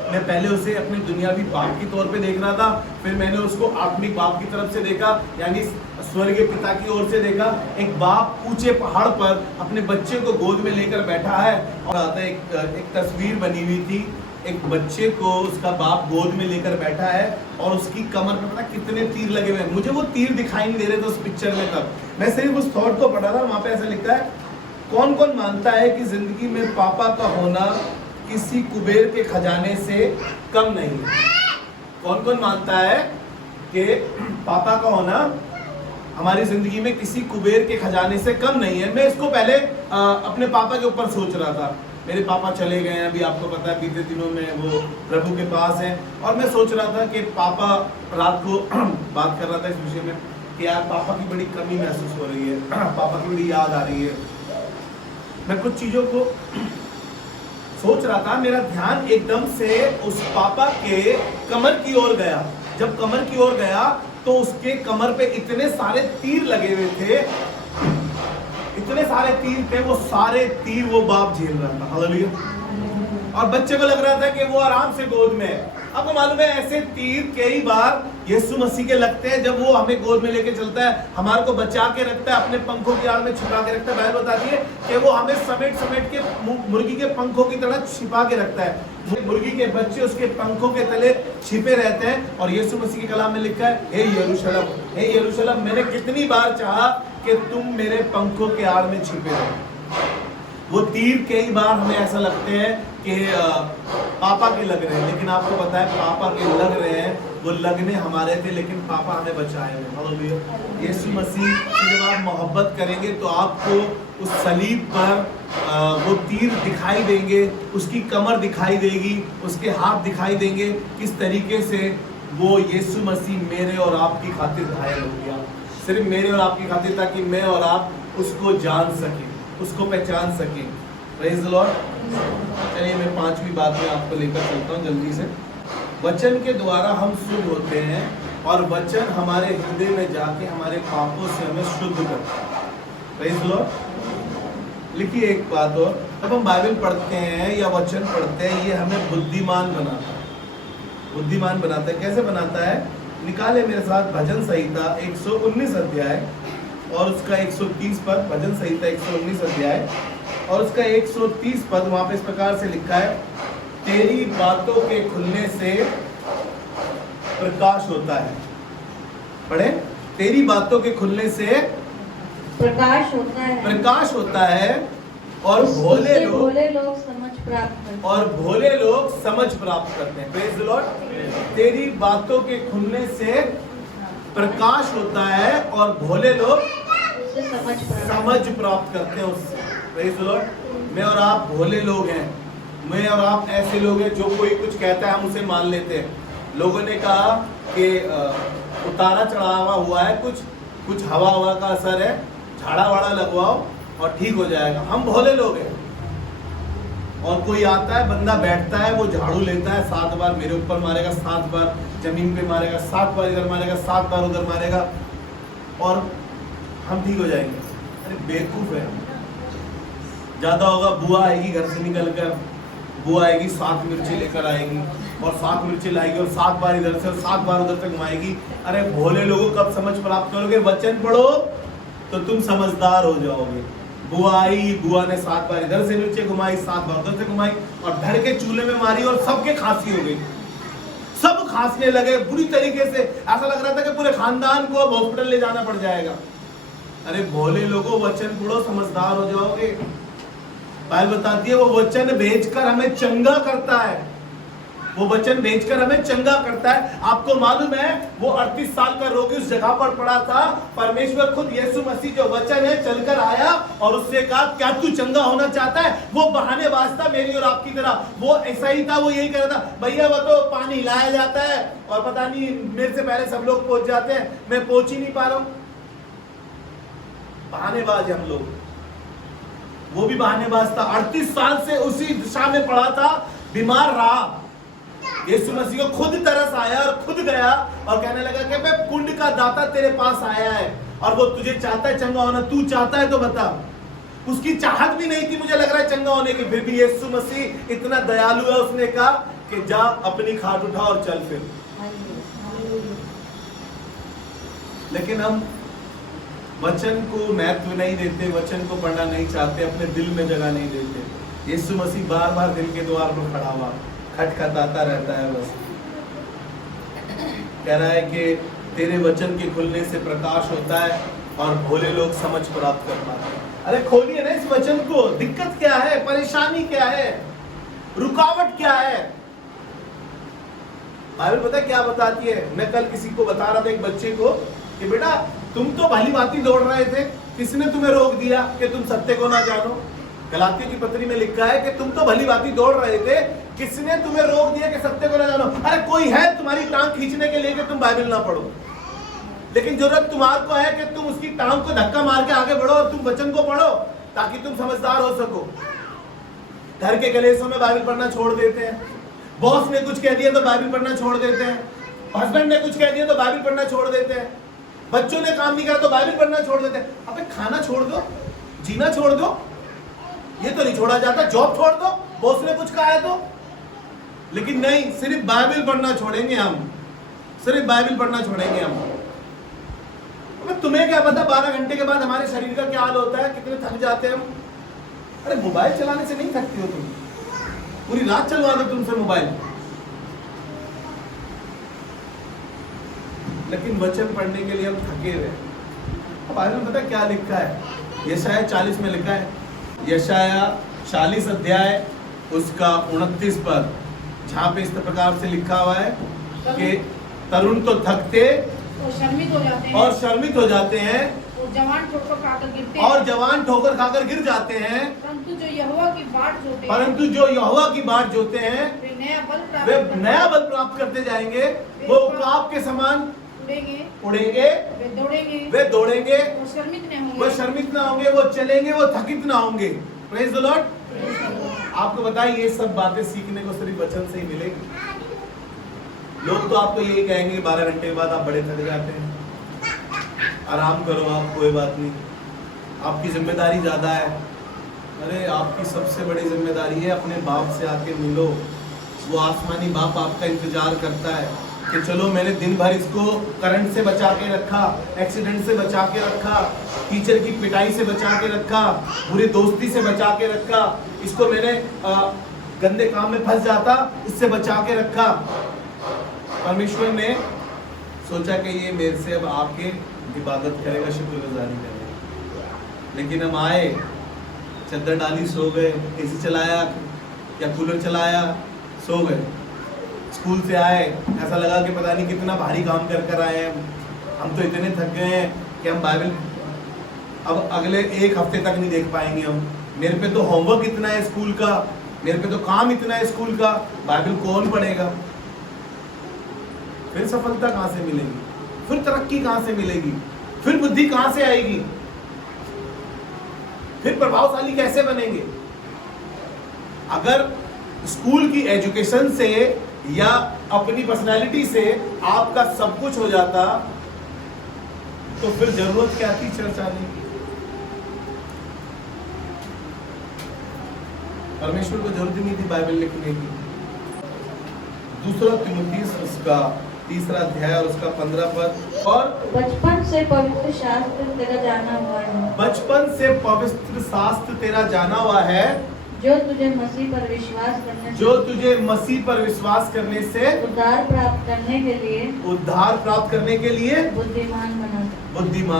मैं पहले उसे अपने दुनियावी बाप की तौर पे देख रहा था, फिर मैंने उसको आत्मिक बाप की तरफ से देखा, यानी स्वर्गीय पिता की ओर से देखा। एक बाप ऊंचे पहाड़ पर अपने बच्चे को गोद में लेकर बैठा है और आता है एक तस्वीर बनी हुई थी, एक बच्चे को उसका बाप गोद में लेकर बैठा है और उसकी कमर पे पता कितने तीर लगे हुए हैं। मुझे वो तीर दिखाई नहीं दे रहे थे उस पिक्चर में। तब मैं सिर्फ उस थॉट को पढ़ा था, वहां पे ऐसा लिखा है, कौन कौन मानता है कि जिंदगी में पापा का होना किसी कुबेर के खजाने से कम नहीं है। कौन कौन मानता है कि पापा का होना हमारी जिंदगी में किसी कुबेर के खजाने से कम नहीं है। मैं इसको पहले अपने पापा के ऊपर सोच रहा था। मेरे पापा चले गए हैं, अभी आपको पता है बीते दिनों में वो प्रभु के पास हैं, और मैं सोच रहा था कि पापा, रात को बात कर रहा था इस विषय में कि यार पापा की बड़ी कमी महसूस हो रही है, पापा की बड़ी याद आ रही है। मैं कुछ चीज़ों को सोच रहा था, मेरा ध्यान एकदम से उस पापा के कमर की ओर गया। जब कमर की ओर गया तो उसके कमर पे इतने सारे तीर लगे हुए थे, इतने सारे तीर थे, वो सारे तीर वो बाप झेल रहा था। हालेलुया। और बच्चे को लग रहा था कि वो आराम से गोद में है। आपको मालूम है ऐसे तीर कई बार यीशु मसीह के लगते हैं जब वो हमें गोद में लेके चलता है, हमारे को बचा के रखता है, अपने पंखों की आड़ में छिपा के रखता है। बाइबल बताती है कि वो हमें समेट समेट के मुर्गी के पंखों की तरह छिपा के रखता है। मुर्गी के बच्चे उसके पंखों के तले छिपे रहते हैं। और यीशु मसीह के कलाम में लिखा है, हे यरूशलेम, हे यरूशलेम, मैंने कितनी बार चाहा कि तुम मेरे पंखों के आड़ में छिपे रहो। वो तीर कई बार हमें ऐसा लगते हैं कि पापा के लग रहे हैं, लेकिन आपको पता है पापा के लग रहे हैं, वो लगने हमारे थे, लेकिन पापा हमें बचाए हैं। हालेलुया। यीशु मसीह से जब आप मोहब्बत करेंगे तो आपको उस सलीब पर वो तीर दिखाई देंगे, उसकी कमर दिखाई देगी, उसके हाथ दिखाई देंगे, किस तरीके से वो यीशु मसीह मेरे और आपकी खातिर घायल हो गया, सिर्फ मेरे और आपकी खातिर, ताकि मैं और आप उसको जान सकें, उसको पहचान सकें। Praise the Lord. चलिए मैं 5वीं बात में आपको लेकर चलता हूँ जल्दी से। वचन के द्वारा हम शुद्ध होते हैं और वचन हमारे हृदय में जाके हमारे पापों से हमें शुद्ध करता है। Praise the Lord. लिखिए एक बात और, जब हम बाइबल पढ़ते हैं या वचन पढ़ते हैं ये हमें बुद्धिमान बनाता है। बुद्धिमान बनाता है। कैसे बनाता है? निकाले मेरे साथ भजन संहिता 119 अध्याय और उसका 130 पद, भजन संहिता 119 अध्याय और उसका 130 पद, वहां पे इस प्रकार से लिखा है, तेरी बातों के खुलने से प्रकाश होता है। पढ़े, तेरी बातों के खुलने से प्रकाश होता है, प्रकाश होता है और भोले लोग समझ प्राप्त करते हैं। और भोले लोग समझ प्राप्त करते हैं। Praise the Lord. तेरी बातों के खुलने से प्रकाश होता है और भोले लोग समझ प्राप्त करते हैं उससे। Praise the Lord. मैं और आप भोले लोग हैं, मैं और आप ऐसे लोग हैं जो कोई कुछ कहता है हम उसे मान लेते हैं। लोगों ने कहा कि उतारा चढ़ावा हुआ है, कुछ हवा का असर है, झाड़ा वाड़ा लगवाओ और ठीक हो जाएगा। हम भोले लोग हैं। और कोई आता है, बंदा बैठता है, वो झाड़ू लेता है, 7 बार मेरे ऊपर मारेगा, 7 बार जमीन पे मारेगा, 7 बार इधर मारेगा, 7 बार उधर मारेगा और हम ठीक हो जाएंगे। अरे बेवकूफ है। ज्यादा होगा, बुआ आएगी घर से निकल कर, बुआ आएगी 7 मिर्ची लेकर आएगी और 7 मिर्ची लाएगी और 7 बार इधर से और 7 बार उधर तक घुमाएगी। अरे भोले लोगों, कब समझ प्राप्त करोगे? वचन पढ़ो तो तुम समझदार हो जाओगे। बुआ आई, बुआ ने 7 बार इधर से नीचे घुमाई, 7 बार उधर से घुमाई और धड़ के चूल्हे में मारी और सबके खांसी हो गई। सब खांसने लगे बुरी तरीके से, ऐसा लग रहा था कि पूरे खानदान को अब हॉस्पिटल ले जाना पड़ जाएगा। अरे भोले लोगों, वचन पढ़ो, समझदार हो जाओगे। बाइबल बताती है वो वचन भेजकर हमें चंगा करता है, वो वचन भेजकर हमें चंगा करता है। आपको मालूम है वो 38 साल का रोगी उस जगह पर पड़ा था, परमेश्वर खुद यीशु मसीह जो वचन है चलकर आया और उससे कहा क्या तू चंगा होना चाहता है? वो बहानेबाज था मेरी और आपकी तरह, वो ऐसा ही था, वो यही कह रहा था भैया वो तो पानी हिलाया जाता है और पता नहीं मेरे से पहले सब लोग पहुंच जाते हैं, मैं पहुंच ही नहीं पा रहा हूं। बहानेबाज हम लोग। वो भी बहानेबाज था, 38 साल से उसी दिशा में पड़ा था, बीमार रहा। यीशु मसीह को खुद तरस आया और खुद गया और कहने लगा कि मैं कुंड का दाता तेरे पास आया है और वो तुझे चाहता है चंगा होना, तू चाहता है तो बता। उसकी चाहत भी नहीं थी, मुझे लग रहा है चंगा होने की, फिर भी यीशु मसीह इतना दयालु है, उसने कहा कि जा अपनी खाट उठा और चल फिर। लेकिन हम वचन को महत्व नहीं देते, वचन को पढ़ना नहीं चाहते, अपने दिल में जगह नहीं देते। यीशु मसीह बार बार दिल के द्वार पर खड़ा हुआ खटखटाता रहता है, बस कह रहा है कि तेरे वचन के खुलने से प्रकाश होता है और भोले लोग समझ प्राप्त कर पाते हैं। अरे खोलिए ना इस वचन को। दिक्कत क्या है, परेशानी क्या है, रुकावट क्या है? बाइबल पता है क्या बताती है? मैं कल किसी को बता रहा था, एक बच्चे को, कि बेटा तुम तो भली भांति दौड़ रहे थे, किसने तुम्हें रोक दिया कि तुम सत्य को ना जानो? गलातियों की पत्री में लिखा है कि तुम तो भली भांति दौड़ रहे थे, किसने तुम्हें रोक दिया कि सत्य को ना जानो? अरे कोई है तुम्हारी टांग खींचने के लिए कि तुम बाइबल ना पढ़ो, लेकिन जरूरत तुम्हारे को है कि तुम उसकी टांग को धक्का मार के आगे बढ़ो और तुम वचन को पढ़ो ताकि तुम समझदार हो सको। घर के कलेशों में बाइबल पढ़ना छोड़ देते हैं, बॉस ने कुछ कह दिया तो बाइबल पढ़ना छोड़ देते हैं, हस्बैंड ने कुछ कह दिया तो बाइबल पढ़ना छोड़ देते हैं, बच्चों ने काम नहीं करा तो बाइबल पढ़ना छोड़ देते हैं। अबे खाना छोड़ दो, जीना छोड़ दो, ये तो नहीं छोड़ा जाता। जॉब छोड़ दो, बॉस ने कुछ कहा है तो, लेकिन नहीं, सिर्फ बाइबल पढ़ना छोड़ेंगे हम, सिर्फ बाइबल पढ़ना छोड़ेंगे हम। अबे तुम्हें क्या पता 12 घंटे के बाद हमारे शरीर का क्या हाल होता है, कितने थक जाते हैं हम। अरे मोबाइल चलाने से नहीं थकती हो तुम, पूरी रात चलवा दो तुमसे मोबाइल, लेकिन वचन पढ़ने के लिए हम थके हुए। अब बाइबल पता क्या लिखा है? यशाया 40 में लिखा है, यशाया 40 अध्याय उसका 29 पद, जहाँ पे इस प्रकार से लिखा हुआ है कि तरुण तो थकते और शर्मित हो जाते हैं और जवान ठोकर खाकर गिर जाते हैं, परंतु जो यहोवा की बाट जोते हैं वे नया बल प्राप्त करते जाएंगे। वो उकाब के समान उड़ेंगे, वे दौड़ेंगे, वो शर्मित ना होंगे, वो चलेंगे, वो थकित ना होंगे। Praise the Lord. आपको बताइए ये सब बातें सीखने को सिर्फ वचन से ही मिलेगी। लोग तो आपको यही कहेंगे 12 घंटे के बाद आप बड़े थक जाते हैं, आराम करो आप, कोई बात नहीं, आपकी जिम्मेदारी ज्यादा है। अरे आपकी सबसे बड़ी जिम्मेदारी है अपने बाप से आके मिलो, वो आसमानी बाप आपका इंतजार करता है। कि चलो मैंने दिन भर इसको करंट से बचा के रखा, एक्सीडेंट से बचा के रखा, टीचर की पिटाई से बचा के रखा, बुरी दोस्ती से बचा के रखा, इसको मैंने गंदे काम में फंस जाता इससे बचा के रखा। परमेश्वर ने सोचा कि ये मेरे से अब आके इबादत करेगा, शुक्रगुजारी करेगा। लेकिन हम आए, चद्दर डाली, सो गए, एसी चलाया या कूलर चलाया, सो गए। स्कूल से आए, ऐसा लगा कि पता नहीं कितना भारी काम कर कर आए हैं, हम तो इतने थक गए हैं कि हम बाइबल अब अगले एक हफ्ते तक नहीं देख पाएंगे। हम मेरे पे तो होमवर्क इतना है स्कूल का, मेरे पे तो काम इतना है स्कूल का, बाइबल कौन पढ़ेगा? फिर सफलता कहाँ से मिलेगी? फिर तरक्की कहाँ से मिलेगी? फिर बुद्धि कहाँ से आएगी? फिर प्रभावशाली कैसे बनेंगे? अगर स्कूल की एजुकेशन से या अपनी पर्सनालिटी से आपका सब कुछ हो जाता तो फिर जरूरत क्या थी चर्च आने की? परमेश्वर को जरूरत ही नहीं थी बाइबल लिखने की। दूसरा तिमुथियुस उसका 3 अध्याय और उसका 15 पद। और बचपन से पवित्र शास्त्र तेरा जाना हुआ है, बचपन से पवित्र शास्त्र तेरा जाना हुआ है, जो तुझे मसीह पर विश्वास करने जो तुझे मसीह पर विश्वास करने से उद्धार प्राप्त करने के लिए बुद्धिमान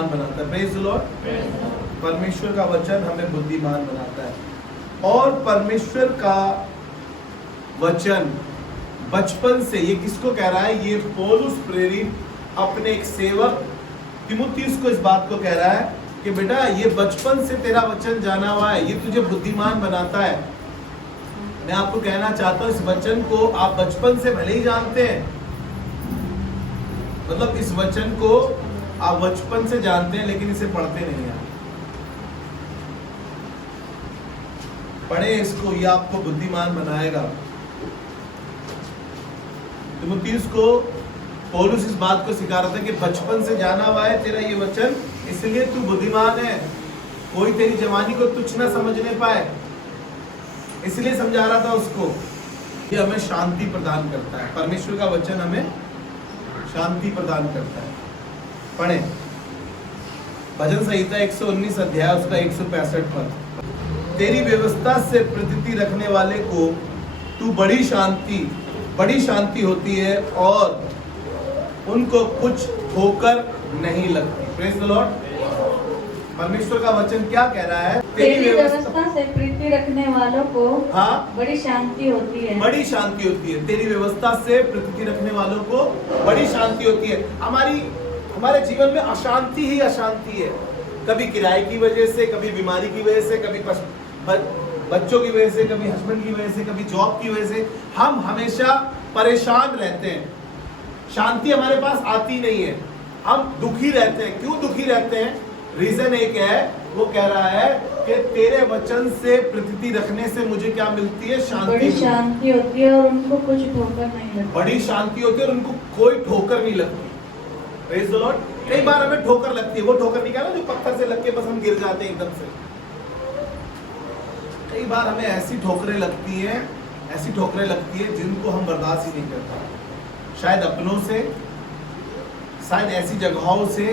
बनाता है। Praise the Lord. परमेश्वर का वचन हमें बुद्धिमान बनाता है। और परमेश्वर का वचन बचपन से, ये किसको कह रहा है? ये पौलुस प्रेरित अपने एक सेवक तिमुथियुस को इस बात को कह रहा है कि बेटा ये बचपन से तेरा वचन जाना हुआ है, ये तुझे बुद्धिमान बनाता है। मैं आपको कहना चाहता हूं इस वचन को आप बचपन से भले ही जानते हैं, मतलब इस वचन को आप बचपन से जानते हैं लेकिन इसे पढ़ते नहीं हैं। पढ़े इसको, ये आपको बुद्धिमान बनाएगा। तिमुथियुस को पौलुस इस बात को सिखा रहा था कि बचपन से जाना हुआ है तेरा ये वचन, इसलिए तू बुद्धिमान है, कोई तेरी जवानी को तुच्छ ना समझने पाए, इसलिए समझा रहा था उसको। ये हमें शांति प्रदान करता है, परमेश्वर का वचन हमें शांति प्रदान करता है। पढ़े भजन संहिता 119 अध्याय उसका 165 पद। तेरी व्यवस्था से प्रतीति रखने वाले को तू बड़ी शांति होती है और उनको कुछ ठोकर नहीं लगती। Praise the Lord. परमेश्वर का वचन क्या कह रहा है? तेरी व्यवस्था से प्रीति रखने वालों को हाँ बड़ी शांति होती है। बड़ी शांति होती है। तेरी व्यवस्था से प्रीति रखने वालों को बड़ी शांति होती है। हमारे जीवन में अशांति ही अशांति है, कभी किराए की वजह से, कभी बीमारी की वजह से, कभी बच्चों की वजह से, कभी हस्बैंड की वजह से, कभी जॉब की वजह से हम हमेशा परेशान रहते हैं, शांति हमारे पास आती नहीं है, हम दुखी रहते हैं। क्यों दुखी रहते हैं? रीजन एक है, वो कह रहा है कि तेरे वचन से प्रतीति रखने से मुझे क्या मिलती है? शांति। बड़ी शांति होती है और उनको कुछ ठोकर नहीं लगती। बड़ी शांति होती है और उनको कोई ठोकर नहीं लगती। Praise the Lord. कई बार हमें ठोकर लगती है, वो ठोकर नहीं कहना जो पत्थर से लग के बस हम गिर जाते हैं एकदम से। कई बार हमें ऐसी ठोकरें लगती है जिनको हम बर्दाश्त ही नहीं करते। शायद अपनों से, शायद ऐसी जगहों से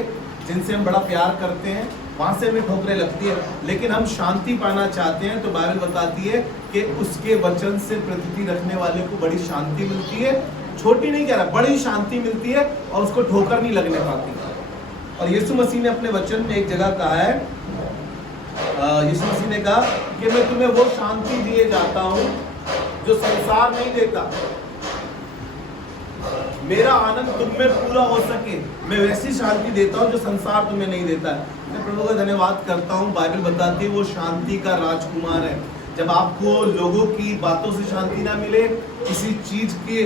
जिनसे हम बड़ा प्यार करते हैं, वहां से हमें ठोकरें लगती है। लेकिन हम शांति पाना चाहते हैं तो बाइबल बताती है कि उसके वचन से प्रतीति रखने वाले को बड़ी शांति मिलती है। छोटी नहीं कह रहा, बड़ी शांति मिलती है और उसको ठोकर नहीं लगने पाती। और यीशु मसीह ने अपने वचन में एक जगह कहा है, यीशु मसीह ने कहा कि मैं तुम्हें वो शांति दिए जाता हूं जो संसार नहीं देता। मेरा आनंद तुम में पूरा हो सके, मैं वैसी शांति देता हूं जो संसार तुम्हें नहीं देता है। मैं प्रभु का धन्यवाद करता हूं, बाइबल बताती है वो शांति का राजकुमार है। जब आपको लोगों की बातों से शांति ना मिले, किसी चीज के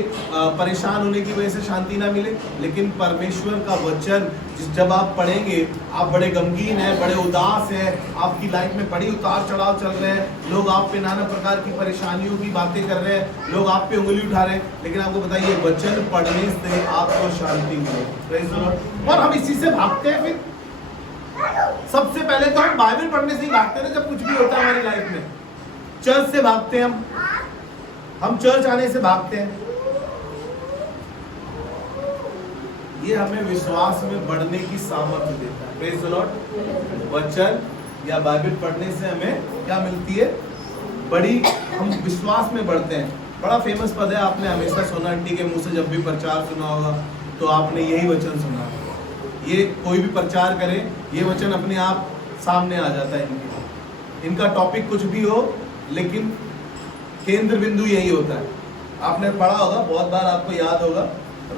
परेशान होने की वजह से शांति ना मिले, लेकिन परमेश्वर का वचन जब आप पढ़ेंगे, आप बड़े गमगीन हैं, बड़े उदास हैं, आपकी लाइफ में बड़ी उतार चढ़ाव चल रहे हैं, लोग आप पे नाना प्रकार की परेशानियों की बातें कर रहे हैं, लोग आप पे उंगली उठा रहे हैं, लेकिन आपको बताइए वचन पढ़ने से आपको शांति मिलेगी। और हम इसी से भागते हैं। फिर सबसे पहले तो हम बाइबल पढ़ने से ही भागते हैं जब कुछ भी होता है हमारी लाइफ में। चर्च से भागते हैं, हम चर्च आने से भागते हैं। ये हमें विश्वास में बढ़ने की सामर्थ्य देता है। Praise the Lord. वचन या बाइबल पढ़ने से हमें क्या मिलती है? बड़ी, हम विश्वास में बढ़ते हैं। बड़ा फेमस पद है, आपने हमेशा सोना आंटी के मुंह से जब भी प्रचार सुना होगा तो आपने यही वचन सुना। ये कोई भी प्रचार करे, ये वचन अपने आप सामने आ जाता है। इनका टॉपिक कुछ भी हो, लेकिन केंद्र बिंदु यही होता है। आपने पढ़ा होगा, बहुत बार आपको याद होगा,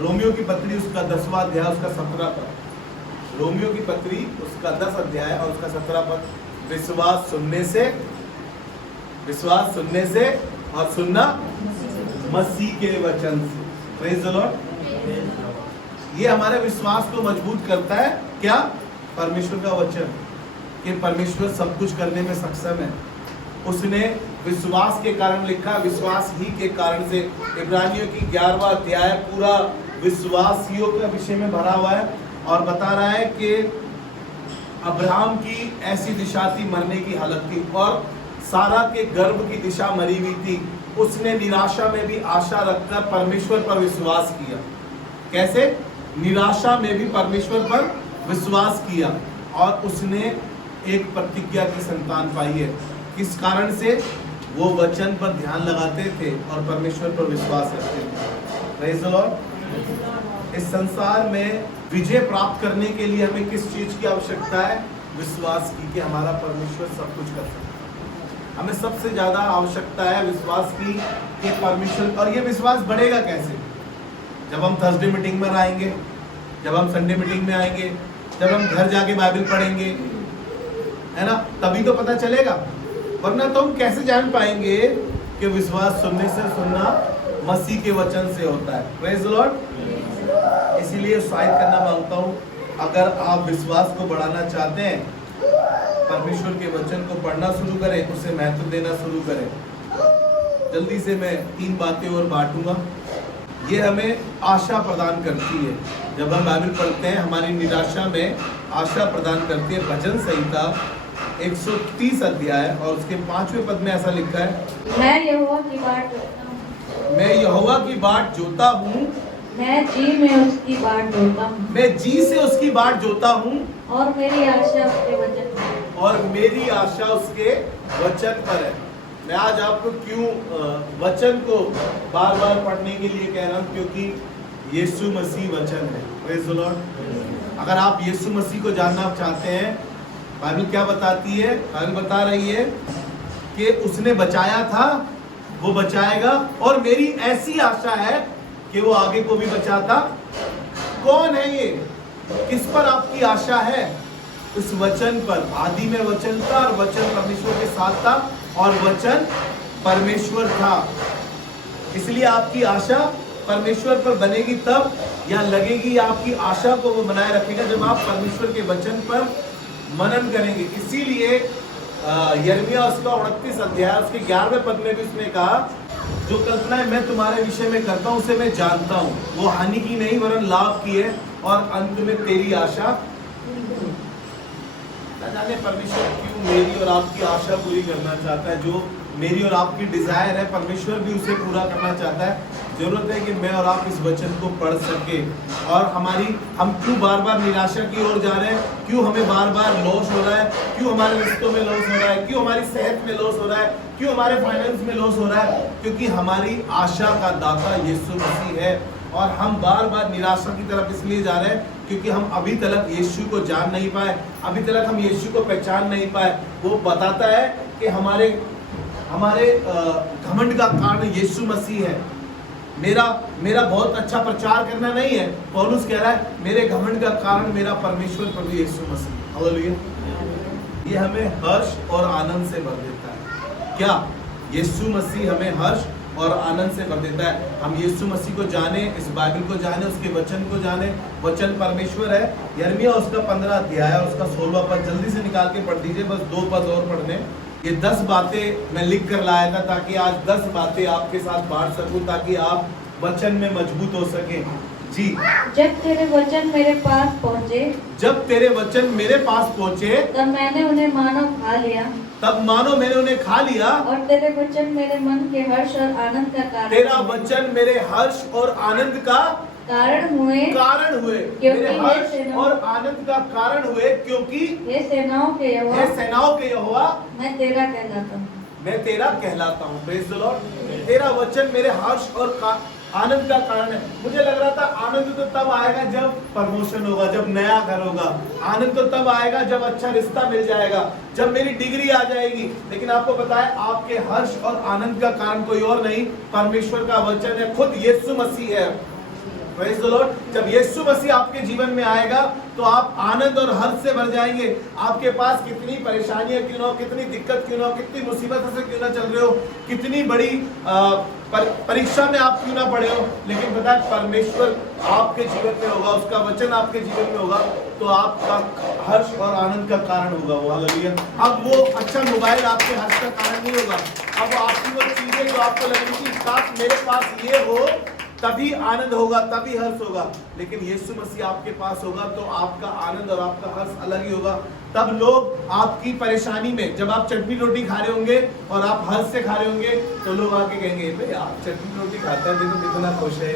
रोमियो की पत्री उसका 10वां अध्याय उसका 17 पद। रोमियो की पत्री उसका 10 अध्याय और उसका 17 पद। विश्वास सुनने से और सुनना मसीह के वचन से। Praise the Lord. ये हमारे विश्वास को मजबूत करता है। क्या? परमेश्वर का वचन, कि परमेश्वर सब कुछ करने में सक्षम है। उसने विश्वास के कारण लिखा, विश्वास ही के कारण से। इब्रानियों की 11वां अध्याय पूरा विश्वासियों के विषय में भरा हुआ है और बता रहा है कि अब्राहम की ऐसी दिशा थी, मरने की हालत थी, और सारा के गर्भ की दिशा मरी हुई थी। उसने निराशा में भी आशा रखकर परमेश्वर पर विश्वास किया। कैसे? निराशा में भी परमेश्वर पर विश्वास किया और उसने एक प्रतिज्ञा की संतान पाई है। किस कारण से? वो वचन पर ध्यान लगाते थे और परमेश्वर पर विश्वास रखते थे। Praise the Lord. इस संसार में विजय प्राप्त करने के लिए हमें किस चीज की आवश्यकता है? विश्वास की, कि हमारा परमेश्वर सब कुछ कर सकता है। हमें सबसे ज्यादा आवश्यकता है विश्वास की कि परमेश्वर, और ये विश्वास बढ़ेगा कैसे? जब हम थर्सडे मीटिंग में आएंगे, जब हम संडे मीटिंग में आएंगे, जब हम घर जाके बाइबल पढ़ेंगे, है ना, तभी तो पता चलेगा। वरना तो हम कैसे जान पाएंगे कि विश्वास सुनने से सुनना मसीह के वचन से होता है। Praise the Lord. इसीलिए उत्साहित करना मांगता हूँ, अगर आप विश्वास को बढ़ाना चाहते हैं, परमेश्वर के वचन को पढ़ना शुरू करें, उसे महत्व देना शुरू करें। जल्दी से मैं 3 बातें और बांटूंगा। ये हमें आशा प्रदान करती है। जब हम बाइबल पढ़ते हैं, हमारी निराशा में आशा प्रदान करती है। भजन संहिता 130 अध्याय और उसके 5वें पद में ऐसा लिखा है, मैं यहोवा की बाट जोता हूँ। मैं यहोवा की बाट जोता हूँ। मैं जी में उसकी बाट जोता हूँ। मैं जी से उसकी बाट जोता हूँ। और मेरी आशा उसके वचन पर है। और मेरी आशा उसके वचन पर है। मैं आज आपको क्यों वचन को बार बार पढ़ने के लिए कह रहा हूँ? क्योंकि यीशु मसीह वचन है। Praise the Lord. अगर आप यीशु मसीह को जानना चाहते हैं, बाइबल क्या बताती है? बाइबल बता रही है कि उसने बचाया था, वो बचाएगा, और मेरी ऐसी आशा है कि वो आगे को भी बचाता। कौन है ये? किस पर आपकी आशा है? इस वचन पर। आदि में वचन था और वचन परमेश्वर के साथ था और वचन परमेश्वर था। इसलिए आपकी आशा परमेश्वर पर बनेगी तब, या लगेगी आपकी आशा को वो बनाए रखेगा जब आप परमेश्वर के वचन पर मनन करेंगे। इसीलिए यिर्मयाह उसका 29 अध्याय उसके 11वें पद में भी उसने कहा, जो कल्पनाएं मैं तुम्हारे विषय में करता हूँ उसे मैं जानता हूँ, वो हानि की नहीं वरन लाभ की है, और अंत में तेरी आशा। न जाने परमेश्वर क्यों मेरी और आपकी आशा पूरी करना चाहता है। जो मेरी और आपकी डिजायर है, परमेश्वर भी उसे पूरा करना चाहता है। जरूरत है कि मैं और आप इस वचन को पढ़ सके। और हम क्यों बार बार निराशा की ओर जा रहे हैं? क्यों हमें बार बार लॉस हो रहा है? क्यों हमारे रिश्तों में लॉस हो रहा है? क्यों हमारी सेहत में लॉस हो रहा है? क्यों हमारे फाइनेंस में लॉस हो रहा है? क्योंकि हमारी आशा का दाता यीशु मसीह है। और हम बार बार निराशा की तरफ इसलिए जा रहे हैं क्योंकि हम अभी तक यीशु को जान नहीं पाए, अभी तक हम यीशु को पहचान नहीं पाए। वो बताता है कि हमारे घमंड का कारण यीशु मसीह है। मेरा बहुत अच्छा प्रचार करना नहीं है। पौलुस कह रहा है मेरे घमंड का कारण मेरा परमेश्वर प्रभु यीशु मसीह। हालेलुया। ये हमें हर्ष और आनंद से भर देता है। क्या? यीशु मसीह हमें हर्ष और आनंद से भर देता है। हम यीशु मसीह को जाने, इस बाइबल को जाने, उसके वचन को जाने। वचन परमेश्वर है। यिर्मयाह उसका 15 अध्याय उसका 16वां पद जल्दी से निकाल के पढ़ दीजिए, बस 2 पद और पढ़ने। ये 10 बातें मैं लिख कर लाया था ताकि आज 10 बातें आपके साथ बांट सकूं, ताकि आप वचन में मजबूत हो सके। जी। जब तेरे वचन मेरे पास पहुँचे, जब तेरे वचन मेरे पास पहुँचे, तब मैंने उन्हें मानो खा लिया। तब मानो मैंने उन्हें खा लिया। और तेरे वचन मेरे मन के हर्ष और आनंद का कारण। तेरा वचन मेरे हर्ष और आनंद का कारण हुए मेरे ये हर्ष सेनाओं- और आनंद का कारण हुए, क्योंकि हे सेनाओं के यहोवा हे सेनाओं के यहोवा मैं तेरा कहलाता हूँ। मैं तेरा कहलाता हूँ। Praise the Lord. तेरा वचन मेरे हर्ष और आनंद का कारण है। मुझे लग रहा था आनंद तो तब आएगा जब प्रमोशन होगा, जब नया घर होगा। आनंद तो तब आएगा जब अच्छा रिश्ता मिल जाएगा, जब मेरी डिग्री आ जाएगी। लेकिन आपको पता है आपके हर्ष और आनंद का कारण कोई और नहीं, परमेश्वर का वचन है, खुद यीशु मसीह है। Praise the Lord. जब यीशु मसीह आपके जीवन में आएगा तो आप आनंद और हर्ष से भर जाएंगे। आपके पास कितनी परेशानियां क्यों ना हो, कितनी दिक्कत क्यों ना हो, कितनी मुसीबत से क्यों ना चल रहे हो, कितनी बड़ी परीक्षा में आप क्यों ना पड़े हो, लेकिन पता है परमेश्वर आपके जीवन में होगा, उसका वचन आपके जीवन में होगा, तो आपका हर्ष और आनंद का कारण होगा वो। हालेलुया। अब वो अच्छा मोबाइल आपके हर्ष का कारण नहीं होगा। अब आपकी वो चीजें जो आपको लगेगी कि काश मेरे पास ये हो, तभी आनंद होगा, तभी हर्ष होगा। लेकिन यीशु मसीह आपके पास होगा तो आपका आनंद और आपका हर्ष अलग ही होगा। तब लोग आपकी परेशानी में, जब आप चटनी रोटी खा रहे होंगे और आप हर्ष से खा रहे होंगे, तो लोग आके कहेंगे भाई आप चटनी रोटी खाता है तो कितना खुश है,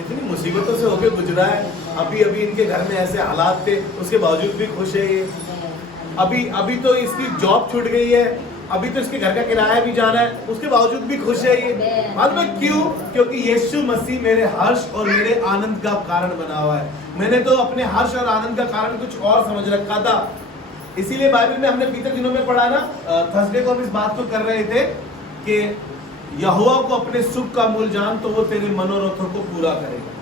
इतनी मुसीबतों से होके गुजरा है, अभी अभी इनके घर में ऐसे हालात थे, उसके बावजूद भी खुश है ये। अभी तो इसकी जॉब छूट गई है, अभी तो इसके घर का किराया भी जाना है, उसके बावजूद भी खुश है ये। मालूम है क्यों? क्योंकि यीशु मसीह मेरे हर्ष और मेरे आनंद का कारण बना हुआ है। मैंने तो अपने हर्ष और आनंद का कारण कुछ और समझ रखा था। इसीलिए बाइबल में हमने बीते दिनों में पढ़ा ना, थर्सडे को हम इस बात को कर रहे थे कि यहोवा को अपने सुख का मूल जान, तो वो तेरे मनोरथों को पूरा करेगा।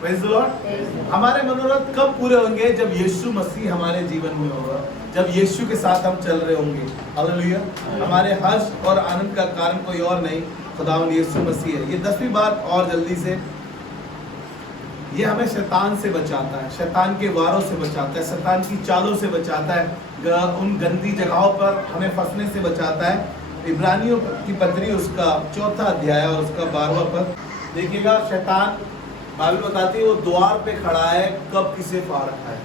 Praise the Lord. हमारे मनोरथ कब पूरे होंगे? जब यीशु मसीह हमारे जीवन में होगा, जब यीशु के साथ हम चल रहे होंगे। हालेलुया। हमारे हर्ष और आनंद का कारण कोई और नहीं, खुदावंद यीशु मसीह है। ये 10वीं बात और जल्दी से, ये हमें शैतान से बचाता है, शैतान के वारों से बचाता है, शैतान की चालों से बचाता है, उन गंदी जगहों पर हमें फंसने से बचाता है। इब्रानियों की पत्री उसका 4था अध्याय और उसका 12वां पद देखिएगा। शैतान, बाइबल बताती है वो द्वार पे खड़ा है, कब किसे फाड़ खाए।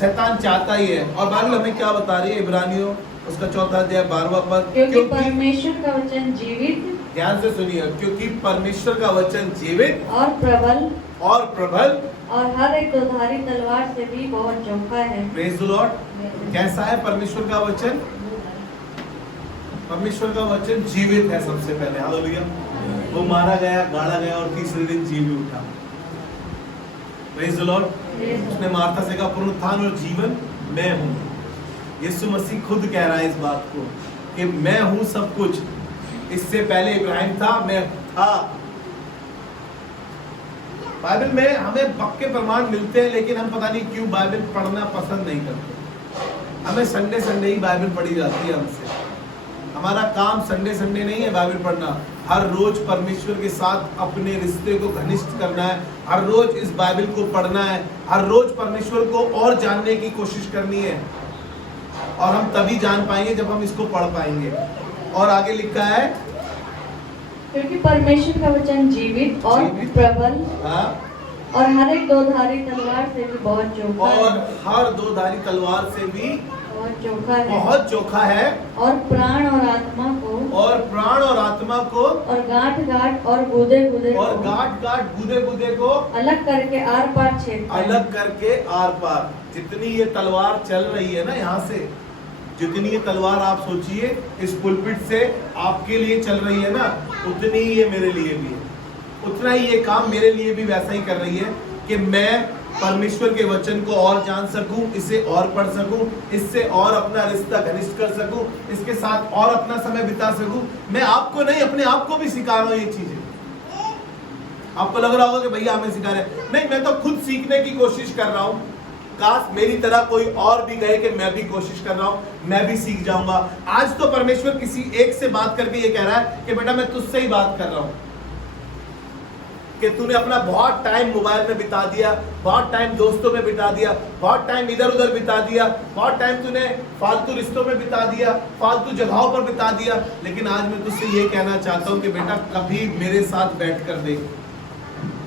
शैतान चाहता ही है। और बाइबल हमें क्या बता रही है? इब्रानियों उसका 4था अध्याय 12वां पद, क्योंकि परमेश्वर का वचन जीवित, ध्यान से सुनिए, क्योंकि परमेश्वर का वचन जीवित और प्रबल और हर एक दोधारी तलवार से भी बहुत चोखा है। Praise the Lord. कैसा है परमेश्वर का वचन? परमेश्वर का वचन जीवित है। सबसे पहले हालेलुया। वो मारा गया, गाड़ा गया और तीसरे दिन जी भी उठा। Praise the Lord. उसने मार्था से कहा पुनरुत्थान और जीवन मैं हूँ। यीशु मसीह खुद कह रहा है इस बात को कि मैं हूँ सब कुछ। इससे पहले इब्राहिम था, मैं था। बाइबल में हमें पक्के प्रमाण मिलते हैं, लेकिन हम पता नहीं क्यों बाइबल पढ़ना पसंद नहीं करते। हमें संडे संडे ही बाइबल पढ़ी जाती है हमसे। हमारा काम संडे संडे नहीं है बाइबल पढ़ना। हर रोज परमेश्वर के साथ अपने रिश्ते को घनिष्ठ करना है, हर रोज इस बाइबल को पढ़ना है, हर रोज परमेश्वर को और जानने की कोशिश करनी है। और हम तभी जान पाएंगे जब हम इसको पढ़ पाएंगे। और आगे लिखा है क्योंकि परमेश्वर का वचन जीवित और प्रबल, हाँ, और हर एक दोधारी तलवार से भी बहुत चोखा है। और हर दो धारी तलवार से भी बहुत चोखा है। और प्राण और आत्मा को और गांठ गांठ और गूदे गूदे को अलग करके आर पार छेदता है। अलग करके आर पार। जितनी ये तलवार चल रही है ना यहाँ से, जितनी ये तलवार आप सोचिए इस पुलपिट से आपके लिए चल रही है ना, उतनी ही ये मेरे लिए भी है। उतना ही ये काम मेरे लिए भी वैसा ही कर रही है कि मैं परमेश्वर के वचन को और जान सकूं, इसे और पढ़ सकूं, इससे और अपना रिश्ता घनिष्ठ कर सकूं, इसके साथ और अपना समय बिता सकूं। मैं आपको नहीं, अपने आप को भी सिखा रहा हूं ये चीजें। आपको लग रहा होगा कि भैया हमें सिखा रहे हैं, नहीं, मैं तो खुद सीखने की कोशिश कर रहा हूं। काश मेरी तरह कोई और भी कहे कि मैं भी कोशिश कर रहा हूं, मैं भी सीख जाऊंगा। आज तो परमेश्वर किसी एक से बात करके ये कह रहा है कि बेटा मैं तुझसे ही बात कर रहा हूं, कि तूने अपना बहुत टाइम मोबाइल में बिता दिया, बहुत टाइम दोस्तों में बिता दिया, बहुत टाइम इधर उधर बिता दिया, बहुत टाइम तूने फालतू रिश्तों में बिता दिया, फालतू जगहों पर बिता दिया। लेकिन आज मैं तुझसे ये कहना चाहता हूँ कि बेटा कभी मेरे साथ बैठ कर देख,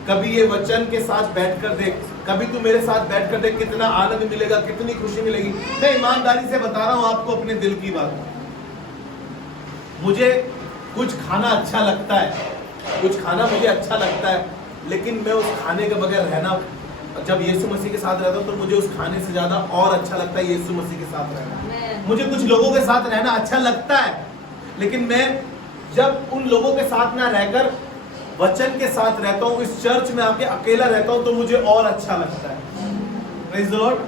कभी ये वचन के साथ बैठ कर देख, कभी तू मेरे साथ बैठ कर देख, कितना आनंद मिलेगा, कितनी खुशी मिलेगी। मैं ईमानदारी से बता रहा हूँ आपको अपने दिल की बात। मुझे कुछ खाना अच्छा लगता है, कुछ खाना मुझे अच्छा लगता है, लेकिन मैं उस खाने के बगैर रहना, जब यीशु मसीह के साथ रहता हूँ तो मुझे उस खाने से ज्यादा और अच्छा लगता है यीशु मसीह के साथ रहना। मुझे कुछ लोगों के साथ रहना अच्छा लगता है, लेकिन मैं जब उन लोगों के साथ ना रहकर वचन के साथ रहता हूँ, इस चर्च में आके अकेला रहता हूँ, तो मुझे और अच्छा लगता है। Praise the Lord.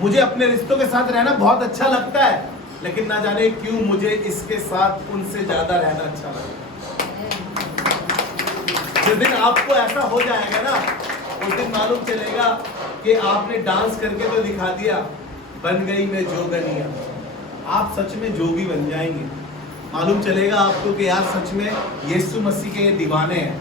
मुझे अपने रिश्तों के साथ रहना बहुत अच्छा लगता है, लेकिन ना जाने क्यों मुझे इसके साथ उनसे ज्यादा रहना अच्छा लगता है। जिस दिन आपको ऐसा हो जाएगा ना, उस दिन मालूम चलेगा कि आपने डांस करके तो दिखा दिया, बन गई मैं जोगनिया। आप सच में जोगी बन जाएंगे। मालूम चलेगा आपको कि यार सच में यीशु मसीह के दीवाने हैं।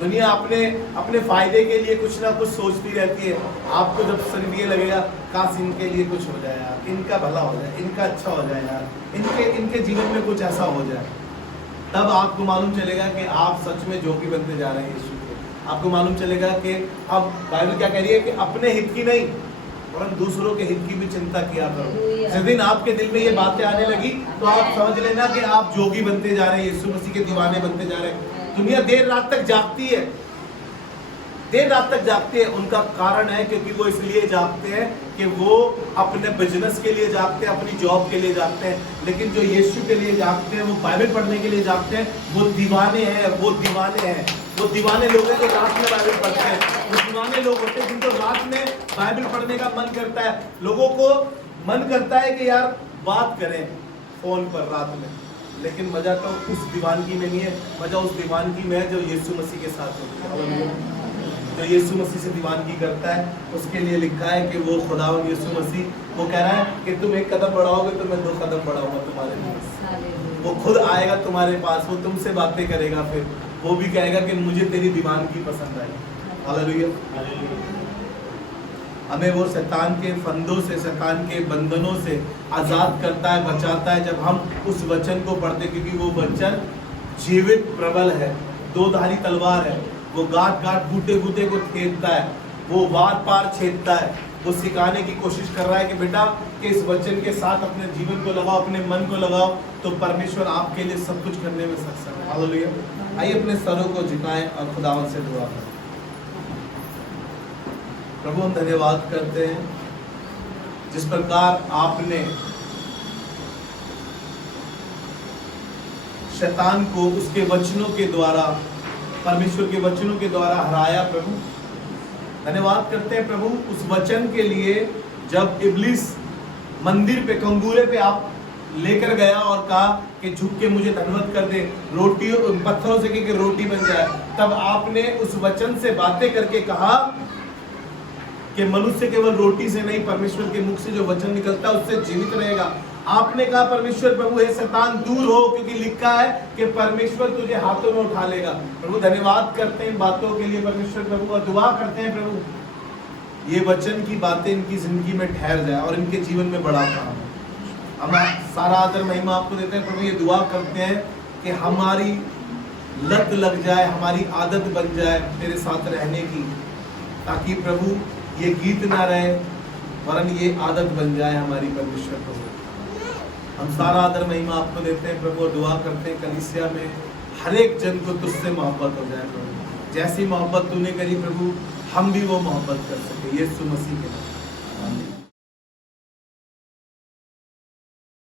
दुनिया अपने फायदे के लिए कुछ ना कुछ सोचती रहती है। आपको जब सिर्फ ये लगेगा काश इनके लिए कुछ हो जाए यार, इनका भला हो जाए, इनका अच्छा हो जाए यार, इनके जीवन में कुछ ऐसा हो जाए, तब आपको मालूम चलेगा कि आप सच में जोगी बनते जा रहे हैं यीशु के। आपको मालूम चलेगा कि अब बाइबल क्या कह रही है कि अपने हित की नहीं परंतु दूसरों के हित की भी चिंता किया करो। जिस दिन आपके दिल में ये बातें आने लगी तो आप समझ लेना कि आप जोगी बनते जा रहे हैं, यीशु मसीह के दीवाने बनते जा रहे हैं। दुनिया देर रात तक जागती है, देर रात तक जागते हैं। उनका कारण है क्योंकि वो इसलिए जागते हैं कि वो अपने बिजनेस के लिए जागते हैं, अपनी जॉब के लिए जागते हैं। लेकिन जो यीशु के लिए जागते हैं, वो बाइबल पढ़ने के लिए जागते हैं, वो दीवाने हैं। वो दीवाने हैं, वो दीवाने लोग हैं जो रात में बाइबल पढ़ते हैं। वो दीवाने लोग होते हैं जिनको रात में बाइबल पढ़ने का मन करता है। लोगों को मन करता है कि यार बात करें फोन पर रात में, लेकिन मजा तो उस दीवानगी में नहीं है, मजा उस दीवानगी में है जो यीशु मसीह के साथ होती है। जो यीशु मसीह से दीवानगी करता है उसके लिए लिखा है कि वो खुदावंद यीशु मसीह वो कह रहा है कि तुम एक कदम बढ़ाओगे तो मैं 2 कदम बढ़ाऊंगा तुम्हारे लिए। वो खुद आएगा तुम्हारे पास, वो तुमसे बातें करेगा, फिर वो भी कहेगा कि मुझे तेरी दीवानगी पसंद आई। हालेलुया। हमें वो शैतान के फंदों से, शैतान के बंधनों से आजाद करता है, बचाता है जब हम उस वचन को पढ़ते, क्योंकि वो वचन जीवित प्रबल है, 2 धारी तलवार है। वो गांठ गांठ बूटे बूटे को छेदता है, वो वार पार छेदता है। वो सिखाने की कोशिश कर रहा है कि बेटा कि इस वचन के साथ अपने जीवन को लगाओ, अपने मन को लगाओ, तो परमेश्वर आपके लिए सब कुछ करने में सक्षम है। हालेलुया। आइए अपने सरों को झुकाएं और खुदावंद से दुआ करें। प्रभु हम धन्यवाद करते हैं जिस प्रकार आपने शैतान को उसके वचनों के द्वारा, परमेश्वर के वचनों के द्वारा हराया। प्रभु धन्यवाद करते हैं प्रभु उस वचन के लिए, जब इब्लिस मंदिर पे, कंगूरे पे आप लेकर गया और कहा कि झुक के मुझे धन्यवाद कर दे, रोटी पत्थरों से कि रोटी बन जाए, तब आपने उस वचन से बातें करके कहा कि मनुष्य केवल रोटी से नहीं, परमेश्वर के मुख से जो वचन निकलता है उससे जीवित रहेगा। आपने कहा परमेश्वर प्रभु हे शैतान दूर हो, क्योंकि लिखा है कि परमेश्वर तुझे हाथों में उठा लेगा। प्रभु धन्यवाद करते हैं इन बातों के लिए परमेश्वर प्रभु, और दुआ करते हैं प्रभु ये वचन की बातें इनकी जिंदगी में ठहर जाए और इनके जीवन में बड़ा काम। हम सारा आदर महिमा आपको देते हैं प्रभु। ये दुआ करते हैं कि हमारी लत लग जाए, हमारी आदत बन जाए तेरे साथ रहने की, ताकि प्रभु ये गीत ना रहे वरन ये आदत बन जाए हमारी। परमेश्वर प्रभु हम सारा आदर महिमा आपको देते हैं प्रभु, और दुआ करते हैं कलीसिया में हर एक जन को तुझसे मोहब्बत हो जाए प्रभु। जैसी मोहब्बत तूने करी प्रभु, हम भी वो मोहब्बत कर सके यीशु मसीह के नाम। आमीन।